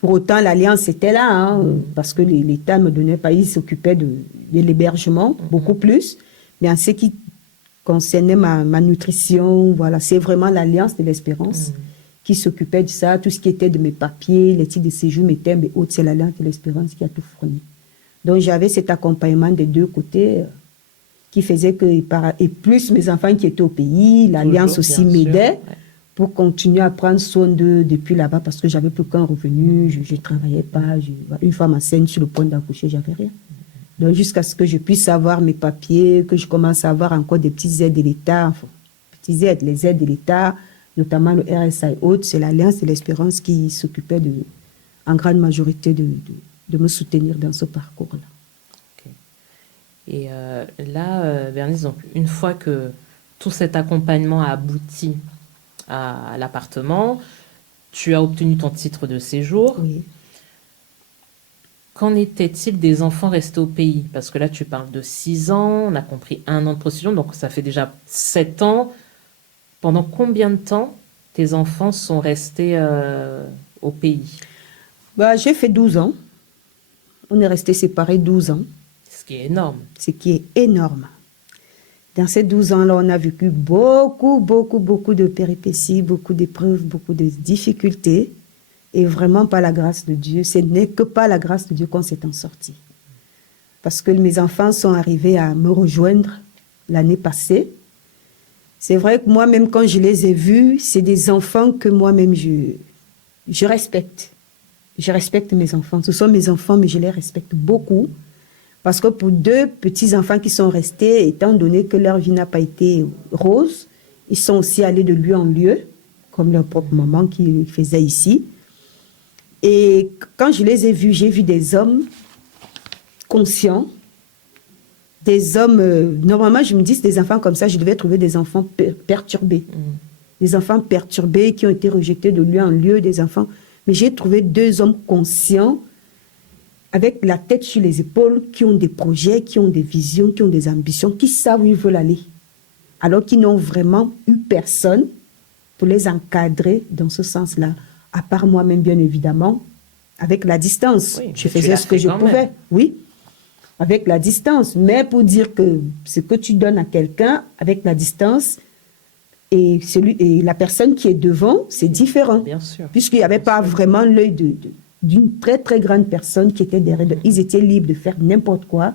Pour autant, l'alliance était là, hein, parce que l'État ne me donnait pas, il s'occupait de l'hébergement, beaucoup plus. Mais en ce qui concernait ma nutrition, voilà, c'est vraiment l'Alliance de l'Espérance qui s'occupait de ça. Tout ce qui était de mes papiers, les titres de séjour, mes thèmes et autres, c'est l'Alliance de l'Espérance qui a tout fourni. Donc, j'avais cet accompagnement des deux côtés qui faisait que, et plus mes enfants qui étaient au pays, l'Alliance aussi m'aidait pour continuer à prendre soin d'eux depuis là-bas parce que j'avais plus qu'un revenu, je ne travaillais pas. Une femme enceinte sur le point d'accoucher, j'avais rien. Donc, jusqu'à ce que je puisse avoir mes papiers, que je commence à avoir encore des petites aides de l'État, enfin, les aides de l'État, notamment le RSA et autres, c'est l'Alliance de l'Espérance qui s'occupait en grande majorité de me soutenir dans ce parcours-là. Okay. Et là, Bernice, donc, une fois que tout cet accompagnement a abouti à l'appartement, tu as obtenu ton titre de séjour. Oui. Qu'en était-il des enfants restés au pays? Parce que là, tu parles de 6 ans, on a compris 1 an de procédure, donc ça fait déjà 7 ans. Pendant combien de temps tes enfants sont restés au pays? J'ai fait 12 ans. On est restés séparés 12 ans. Ce qui est énorme. Ce qui est énorme. Dans ces 12 ans-là, on a vécu beaucoup de péripéties, beaucoup d'épreuves, beaucoup de difficultés. Et vraiment, par la grâce de Dieu, ce n'est que par la grâce de Dieu qu'on s'est en sorti. Parce que mes enfants sont arrivés à me rejoindre l'année passée. C'est vrai que moi-même, quand je les ai vus, c'est des enfants que moi-même, je respecte. Je respecte mes enfants. Ce sont mes enfants, mais je les respecte beaucoup. Parce que pour 2 petits-enfants qui sont restés, étant donné que leur vie n'a pas été rose, ils sont aussi allés de lieu en lieu, comme leur propre maman qui faisait ici. Et quand je les ai vus, j'ai vu des hommes conscients, des hommes... normalement, je me dis, des enfants comme ça, je devais trouver des enfants perturbés. Des enfants perturbés qui ont été rejetés de lieu en lieu, des enfants... Mais j'ai trouvé 2 hommes conscients, avec la tête sur les épaules, qui ont des projets, qui ont des visions, qui ont des ambitions, qui savent où ils veulent aller. Alors qu'ils n'ont vraiment eu personne pour les encadrer dans ce sens-là. À part moi-même, bien évidemment, avec la distance. Oui, je faisais ce que je pouvais. Même. Oui, avec la distance. Mais pour dire que ce que tu donnes à quelqu'un, avec la distance, et la personne qui est devant, c'est différent. Bien sûr. Puisqu'il n'y avait pas vraiment l'œil d'une très, très grande personne qui était derrière. Ils étaient libres de faire n'importe quoi,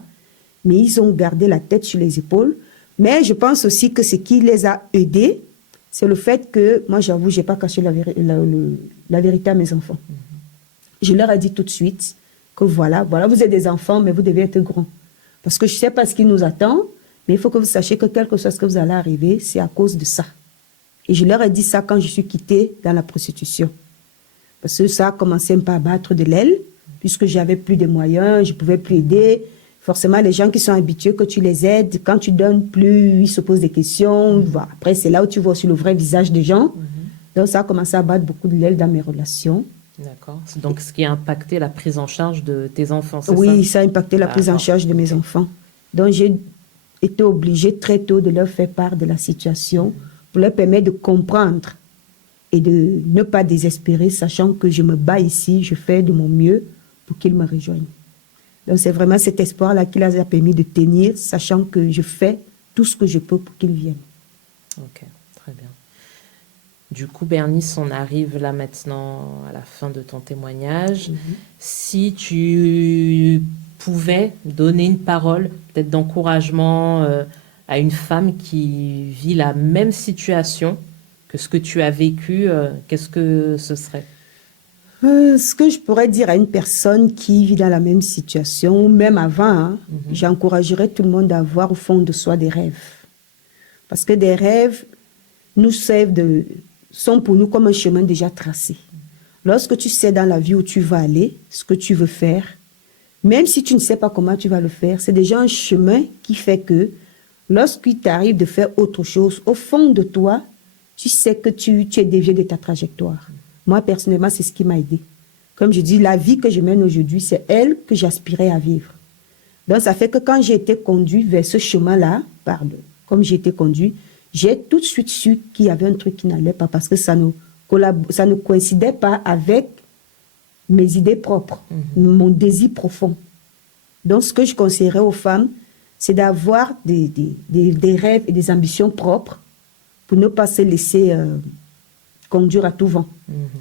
mais ils ont gardé la tête sur les épaules. Mais je pense aussi que ce qui les a aidés, c'est le fait que, moi j'avoue, je n'ai pas caché la vérité à mes enfants. Je leur ai dit tout de suite que voilà, vous êtes des enfants, mais vous devez être grands. Parce que je ne sais pas ce qui nous attend, mais il faut que vous sachiez que quelque chose que vous allez arriver, c'est à cause de ça. Et je leur ai dit ça quand je suis quittée dans la prostitution. Parce que ça a commencé un peu à battre de l'aile, puisque j'avais plus de moyens, je ne pouvais plus aider. Forcément, les gens qui sont habitués que tu les aides, quand tu donnes plus, ils se posent des questions. Voilà. Après, c'est là où tu vois aussi le vrai visage des gens. Donc, ça a commencé à battre beaucoup de l'aile dans mes relations. D'accord. Donc, ce qui a impacté la prise en charge de tes enfants, c'est ça? Oui, ça a impacté la prise en charge de mes enfants. Donc, j'ai été obligée très tôt de leur faire part de la situation pour leur permettre de comprendre et de ne pas désespérer, sachant que je me bats ici, je fais de mon mieux pour qu'ils me rejoignent. Donc, c'est vraiment cet espoir-là qui les a permis de tenir, sachant que je fais tout ce que je peux pour qu'ils viennent. Ok, très bien. Du coup, Bernice, on arrive là maintenant à la fin de ton témoignage. Si tu pouvais donner une parole, peut-être d'encouragement à une femme qui vit la même situation que ce que tu as vécu, qu'est-ce que ce serait? Ce que je pourrais dire à une personne qui vit dans la même situation, ou même avant, j'encouragerais tout le monde à avoir au fond de soi des rêves. Parce que des rêves sont pour nous comme un chemin déjà tracé. Lorsque tu sais dans la vie où tu vas aller, ce que tu veux faire, même si tu ne sais pas comment tu vas le faire, c'est déjà un chemin qui fait que lorsqu'il t'arrive de faire autre chose, au fond de toi, tu sais que tu es dévié de ta trajectoire. Moi, personnellement, c'est ce qui m'a aidé. Comme je dis, la vie que je mène aujourd'hui, c'est elle que j'aspirais à vivre. Donc, ça fait que quand j'ai été conduit vers ce chemin-là, comme j'ai été conduit, j'ai tout de suite su qu'il y avait un truc qui n'allait pas parce que ça ne coïncidait pas avec mes idées propres, mon désir profond. Donc, ce que je conseillerais aux femmes, c'est d'avoir des rêves et des ambitions propres pour ne pas se laisser conduire à tout vent.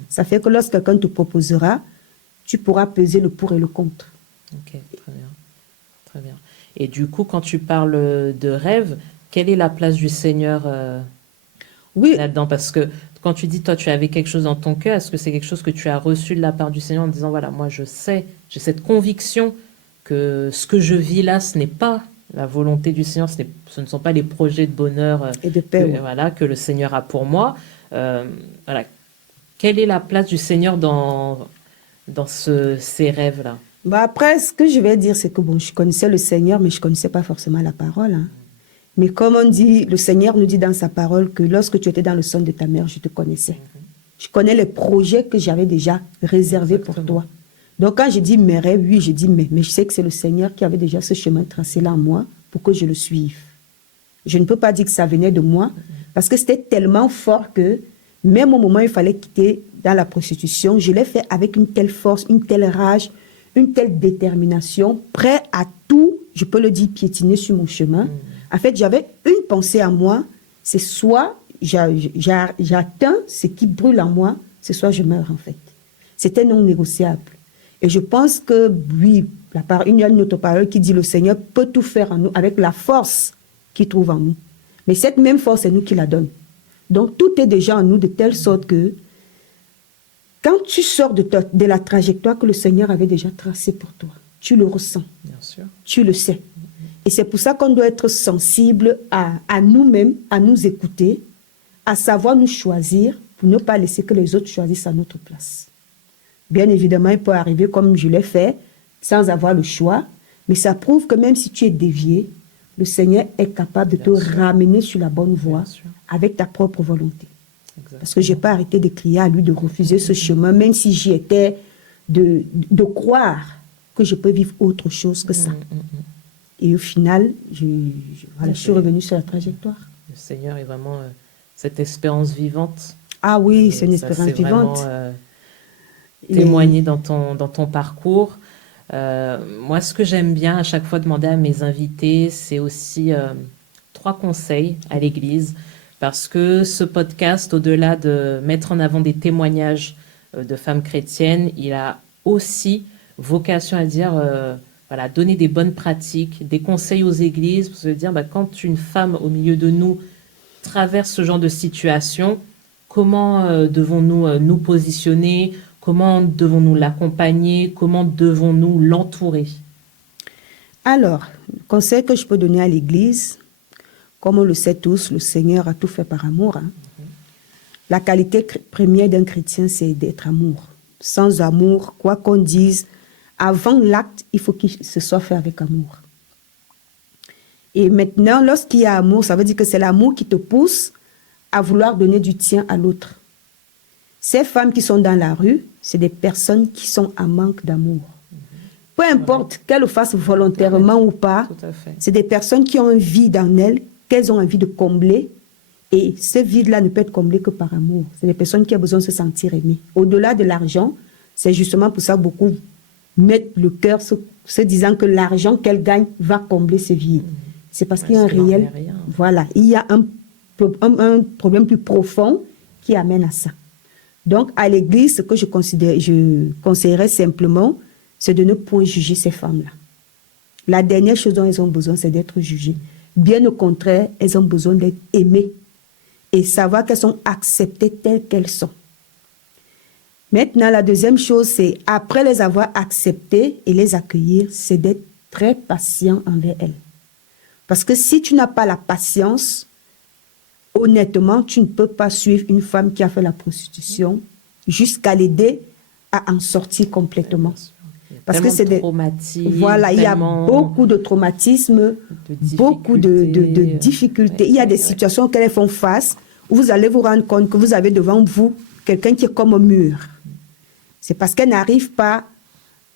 Ça fait que lorsque quelqu'un te proposera, tu pourras peser le pour et le contre. Ok, très bien. Très bien. Et du coup, quand tu parles de rêve, quelle est la place du Seigneur Oui, là-dedans? Parce que quand tu dis, toi, tu avais quelque chose dans ton cœur, est-ce que c'est quelque chose que tu as reçu de la part du Seigneur en disant, voilà, moi, je sais, j'ai cette conviction que ce que je vis là, ce n'est pas la volonté du Seigneur, ce ne sont pas les projets de bonheur et de paix. Oui. voilà, que le Seigneur a pour moi. Voilà. Quelle est la place du Seigneur dans ces rêves-là? Bah après, ce que je vais dire, c'est que bon, je connaissais le Seigneur, mais je ne connaissais pas forcément la parole. Hein. Mais comme on dit, le Seigneur nous dit dans sa parole que lorsque tu étais dans le sein de ta mère, je te connaissais. Je connais les projets que j'avais déjà réservés pour toi. Donc quand je dis mes rêves, oui, je dis mais je sais que c'est le Seigneur qui avait déjà ce chemin tracé là en moi pour que je le suive. Je ne peux pas dire que ça venait de moi, parce que c'était tellement fort que même au moment où il fallait quitter dans la prostitution, je l'ai fait avec une telle force, une telle rage, une telle détermination, prêt à tout, je peux le dire, piétiner sur mon chemin. En fait, j'avais une pensée à moi, c'est soit j'atteins ce qui brûle en moi, c'est soit je meurs en fait. C'était non négociable. Et je pense que, oui, il y a une autre parole qui dit le Seigneur peut tout faire en nous avec la force qu'il trouve en nous. Mais cette même force, c'est nous qui la donne. Donc, tout est déjà en nous de telle sorte que quand tu sors de la trajectoire que le Seigneur avait déjà tracée pour toi, tu le ressens. Bien sûr. Tu le sais. Et c'est pour ça qu'on doit être sensible à nous-mêmes, à nous écouter, à savoir nous choisir pour ne pas laisser que les autres choisissent à notre place. Bien évidemment, il peut arriver comme je l'ai fait, sans avoir le choix, mais ça prouve que même si tu es dévié, le Seigneur est capable de te ramener sur la bonne voie avec ta propre volonté. Exactement. Parce que je n'ai pas arrêté de crier à lui de refuser ce chemin, même si j'y étais, de croire que je peux vivre autre chose que ça. Et au final, je suis revenue sur la trajectoire. Le Seigneur est vraiment cette espérance vivante. Ah oui, c'est une espérance vivante. Vraiment, témoigner dans ton parcours. Moi, ce que j'aime bien à chaque fois demander à mes invités, c'est aussi 3 conseils à l'Église. Parce que ce podcast, au-delà de mettre en avant des témoignages de femmes chrétiennes, il a aussi vocation à dire, voilà, donner des bonnes pratiques, des conseils aux églises, pour se dire, quand une femme au milieu de nous traverse ce genre de situation, comment devons-nous nous positionner, comment devons-nous l'accompagner, comment devons-nous l'entourer? Alors, le conseil que je peux donner à l'Église, comme on le sait tous, le Seigneur a tout fait par amour. Hein. La qualité première d'un chrétien, c'est d'être amour. Sans amour, quoi qu'on dise, avant l'acte, il faut qu'il se soit fait avec amour. Et maintenant, lorsqu'il y a amour, ça veut dire que c'est l'amour qui te pousse à vouloir donner du tien à l'autre. Ces femmes qui sont dans la rue, c'est des personnes qui sont en manque d'amour. Peu importe qu'elles le fassent volontairement ou pas, c'est des personnes qui ont un vide en elles, qu'elles ont envie de combler. Et ce vide-là ne peut être comblé que par amour. C'est des personnes qui ont besoin de se sentir aimées. Au-delà de l'argent, c'est justement pour ça que beaucoup mettent le cœur se disant que l'argent qu'elles gagnent va combler ce vide. C'est parce qu'il y a un réel... Voilà, il y a un problème plus profond qui amène à ça. Donc, à l'Église, ce que je conseillerais simplement, c'est de ne point juger ces femmes-là. La dernière chose dont elles ont besoin, c'est d'être jugées. Bien au contraire, elles ont besoin d'être aimées et savoir qu'elles sont acceptées telles qu'elles sont. Maintenant, la deuxième chose, c'est après les avoir acceptées et les accueillir, c'est d'être très patient envers elles. Parce que si tu n'as pas la patience, honnêtement, tu ne peux pas suivre une femme qui a fait la prostitution jusqu'à l'aider à en sortir complètement. Parce que c'est voilà, il y a beaucoup de traumatismes, beaucoup de difficultés. Il y a des situations auxquelles elles font face où vous allez vous rendre compte que vous avez devant vous quelqu'un qui est comme un mur. C'est parce qu'elles n'arrivent pas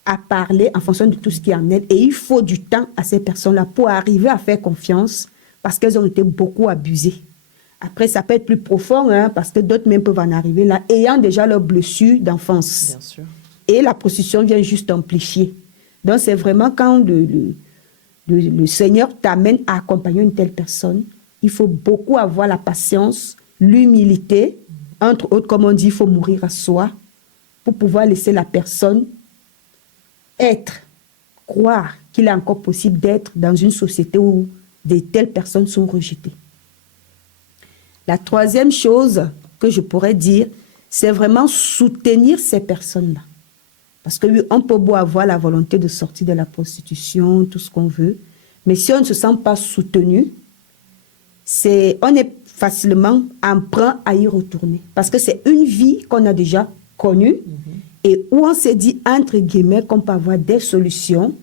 à parler en fonction de tout ce qui est en elles. Et il faut du temps à ces personnes-là pour arriver à faire confiance parce qu'elles ont été beaucoup abusées. Après, ça peut être plus profond, hein, parce que d'autres même peuvent en arriver là, ayant déjà leurs blessures d'enfance. Bien sûr. Et la prostitution vient juste amplifier. Donc, c'est vraiment quand le Seigneur t'amène à accompagner une telle personne, il faut beaucoup avoir la patience, l'humilité. Entre autres, comme on dit, il faut mourir à soi pour pouvoir laisser la personne être, croire qu'il est encore possible d'être dans une société où de telles personnes sont rejetées. La troisième chose que je pourrais dire, c'est vraiment soutenir ces personnes-là. Parce qu'on peut beau avoir la volonté de sortir de la prostitution, tout ce qu'on veut, mais si on ne se sent pas soutenu, on est facilement emprunt à y retourner. Parce que c'est une vie qu'on a déjà connue et où on s'est dit, entre guillemets, qu'on peut avoir des solutions.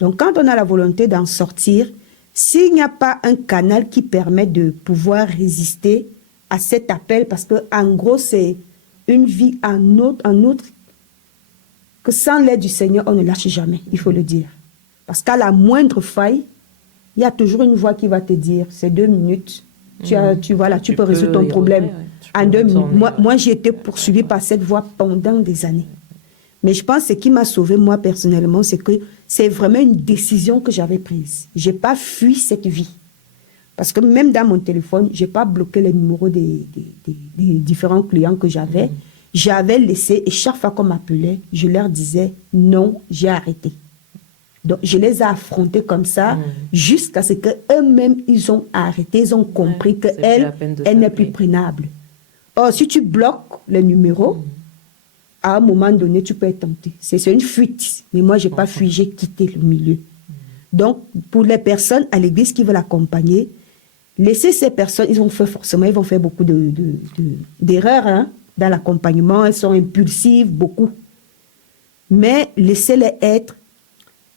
Donc, quand on a la volonté d'en sortir, s'il n'y a pas un canal qui permet de pouvoir résister à cet appel, parce qu'en gros, c'est une vie en autre, que sans l'aide du Seigneur, on ne lâche jamais, il faut le dire. Parce qu'à la moindre faille, il y a toujours une voix qui va te dire, c'est 2 minutes, tu peux résoudre ton problème. En 2 minutes. Moi, j'ai été poursuivie par cette voix pendant des années. Mais je pense que ce qui m'a sauvée, moi, personnellement, c'est que c'est vraiment une décision que j'avais prise. Je n'ai pas fui cette vie. Parce que même dans mon téléphone, je n'ai pas bloqué les numéros des différents clients que j'avais. J'avais laissé, et chaque fois qu'on m'appelait, je leur disais non, j'ai arrêté. Donc, je les ai affrontés comme ça, jusqu'à ce qu'eux-mêmes, ils ont arrêté, ils ont compris qu'elle n'est plus prenable. Or, si tu bloques les numéros, à un moment donné, tu peux être tenté. C'est une fuite. Mais moi, je n'ai pas fui, j'ai quitté le milieu. Donc, pour les personnes à l'église qui veulent accompagner, laissez ces personnes, ils vont faire beaucoup d'erreurs dans l'accompagnement. Elles sont impulsives, beaucoup. Mais laissez-les être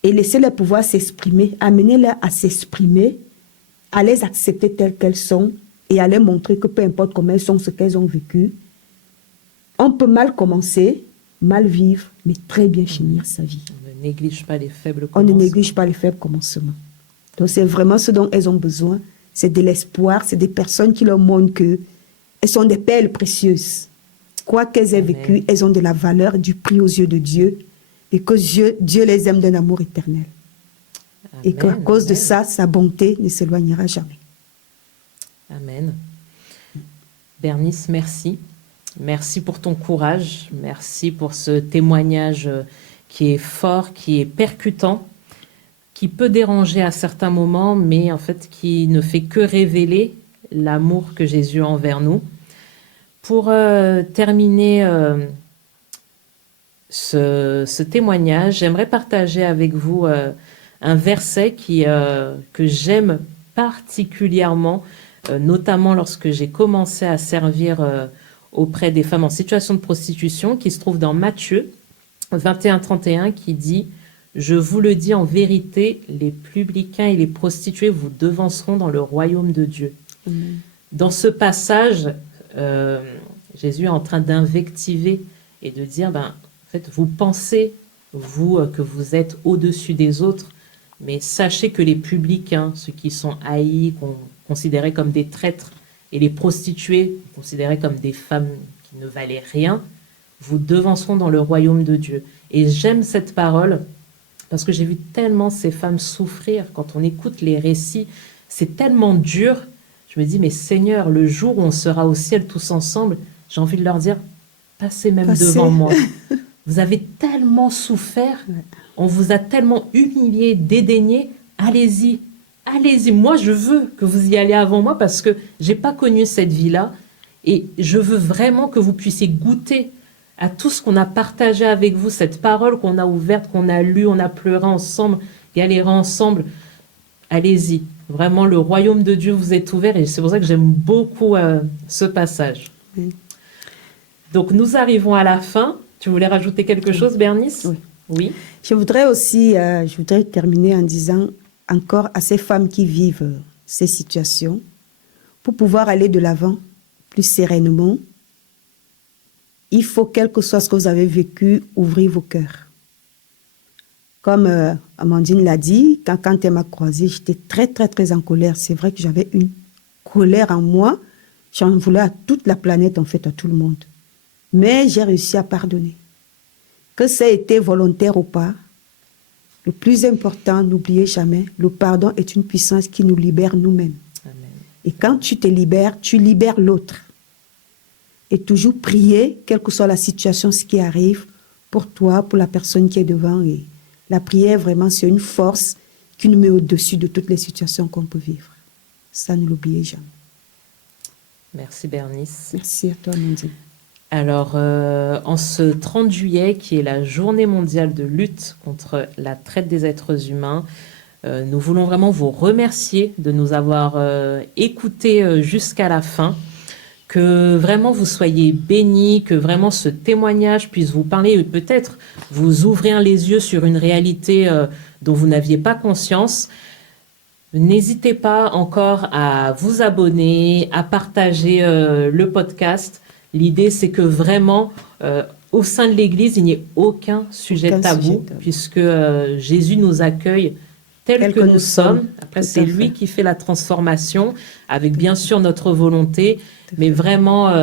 et laissez-les pouvoir s'exprimer. Amenez-les à s'exprimer, à les accepter telles qu'elles sont et à les montrer que peu importe comment elles sont, ce qu'elles ont vécu, on peut mal commencer, mal vivre, mais très bien finir sa vie. On ne néglige pas les faibles commencements. On ne néglige pas les faibles commencements. Donc c'est vraiment ce dont elles ont besoin. C'est de l'espoir, c'est des personnes qui leur montrent qu'elles sont des perles précieuses. Quoi qu'elles aient vécu, elles ont de la valeur, du prix aux yeux de Dieu, et que Dieu les aime d'un amour éternel. Amen. Et qu'à cause de ça, sa bonté ne s'éloignera jamais. Amen. Bernice, merci. Merci pour ton courage. Merci pour ce témoignage qui est fort, qui est percutant, qui peut déranger à certains moments, mais en fait qui ne fait que révéler l'amour que Jésus a envers nous. Pour terminer ce témoignage, j'aimerais partager avec vous un verset que j'aime particulièrement, notamment lorsque j'ai commencé à servir auprès des femmes en situation de prostitution, qui se trouve dans Matthieu 21-31, qui dit « Je vous le dis en vérité, les publicains et les prostituées vous devanceront dans le royaume de Dieu. » Dans ce passage, Jésus est en train d'invectiver et de dire, en fait, vous pensez, vous, que vous êtes au-dessus des autres, mais sachez que les publicains, ceux qui sont haïs, considérés comme des traîtres, et les prostituées, considérées comme des femmes qui ne valaient rien, vous devanceront dans le royaume de Dieu. Et j'aime cette parole parce que j'ai vu tellement ces femmes souffrir. Quand on écoute les récits, c'est tellement dur. Je me dis, mais Seigneur, le jour où on sera au ciel tous ensemble, j'ai envie de leur dire, passez devant moi. Vous avez tellement souffert, on vous a tellement humilié, dédaigné, allez-y. Allez-y, moi je veux que vous y allez avant moi parce que je n'ai pas connu cette vie-là et je veux vraiment que vous puissiez goûter à tout ce qu'on a partagé avec vous, cette parole qu'on a ouverte, qu'on a lue, on a pleuré ensemble, galéré ensemble. Allez-y, vraiment le royaume de Dieu vous est ouvert et c'est pour ça que j'aime beaucoup ce passage. Oui. Donc nous arrivons à la fin. Tu voulais rajouter quelque chose, Bernice? Oui. Je voudrais terminer en disant encore à ces femmes qui vivent ces situations, pour pouvoir aller de l'avant plus sereinement, il faut, quel que soit ce que vous avez vécu, ouvrir vos cœurs. Comme Amandine l'a dit, quand elle m'a croisée, j'étais très, très, très en colère. C'est vrai que j'avais une colère en moi. J'en voulais à toute la planète, en fait, à tout le monde. Mais j'ai réussi à pardonner. que ça ait été volontaire ou pas, le plus important, n'oubliez jamais, le pardon est une puissance qui nous libère nous-mêmes. Amen. Et quand tu te libères, tu libères l'autre. Et toujours prier, quelle que soit la situation, ce qui arrive, pour toi, pour la personne qui est devant. Et la prière, vraiment, c'est une force qui nous met au-dessus de toutes les situations qu'on peut vivre. Ça, ne l'oubliez jamais. Merci Bernice. Merci à toi, Mandy. Alors, en ce 30 juillet, qui est la journée mondiale de lutte contre la traite des êtres humains, nous voulons vraiment vous remercier de nous avoir écoutés jusqu'à la fin. Que vraiment vous soyez bénis, que vraiment ce témoignage puisse vous parler et peut-être vous ouvrir les yeux sur une réalité dont vous n'aviez pas conscience. N'hésitez pas encore à vous abonner, à partager le podcast. L'idée, c'est que vraiment, au sein de l'Église, il n'y ait aucun sujet tabou, puisque Jésus nous accueille tel que nous sommes. Après, c'est lui qui fait la transformation, avec bien sûr notre volonté. Mais vraiment,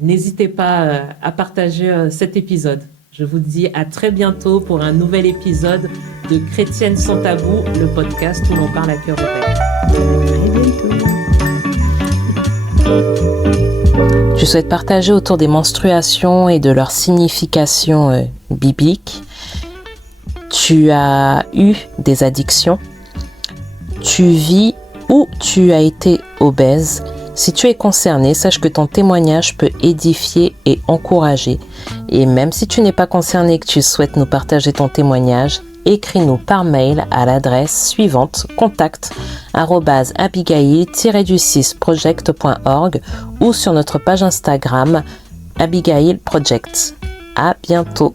n'hésitez pas à partager cet épisode. Je vous dis à très bientôt pour un nouvel épisode de Chrétienne sans tabou, le podcast où l'on parle à cœur ouvert. Tu souhaites partager autour des menstruations et de leur signification biblique. Tu as eu des addictions. Tu vis ou tu as été obèse. Si tu es concerné, sache que ton témoignage peut édifier et encourager. Et même si tu n'es pas concerné et que tu souhaites nous partager ton témoignage, écris-nous par mail à l'adresse suivante contact@abigail-project.org ou sur notre page Instagram Abigail Project. À bientôt.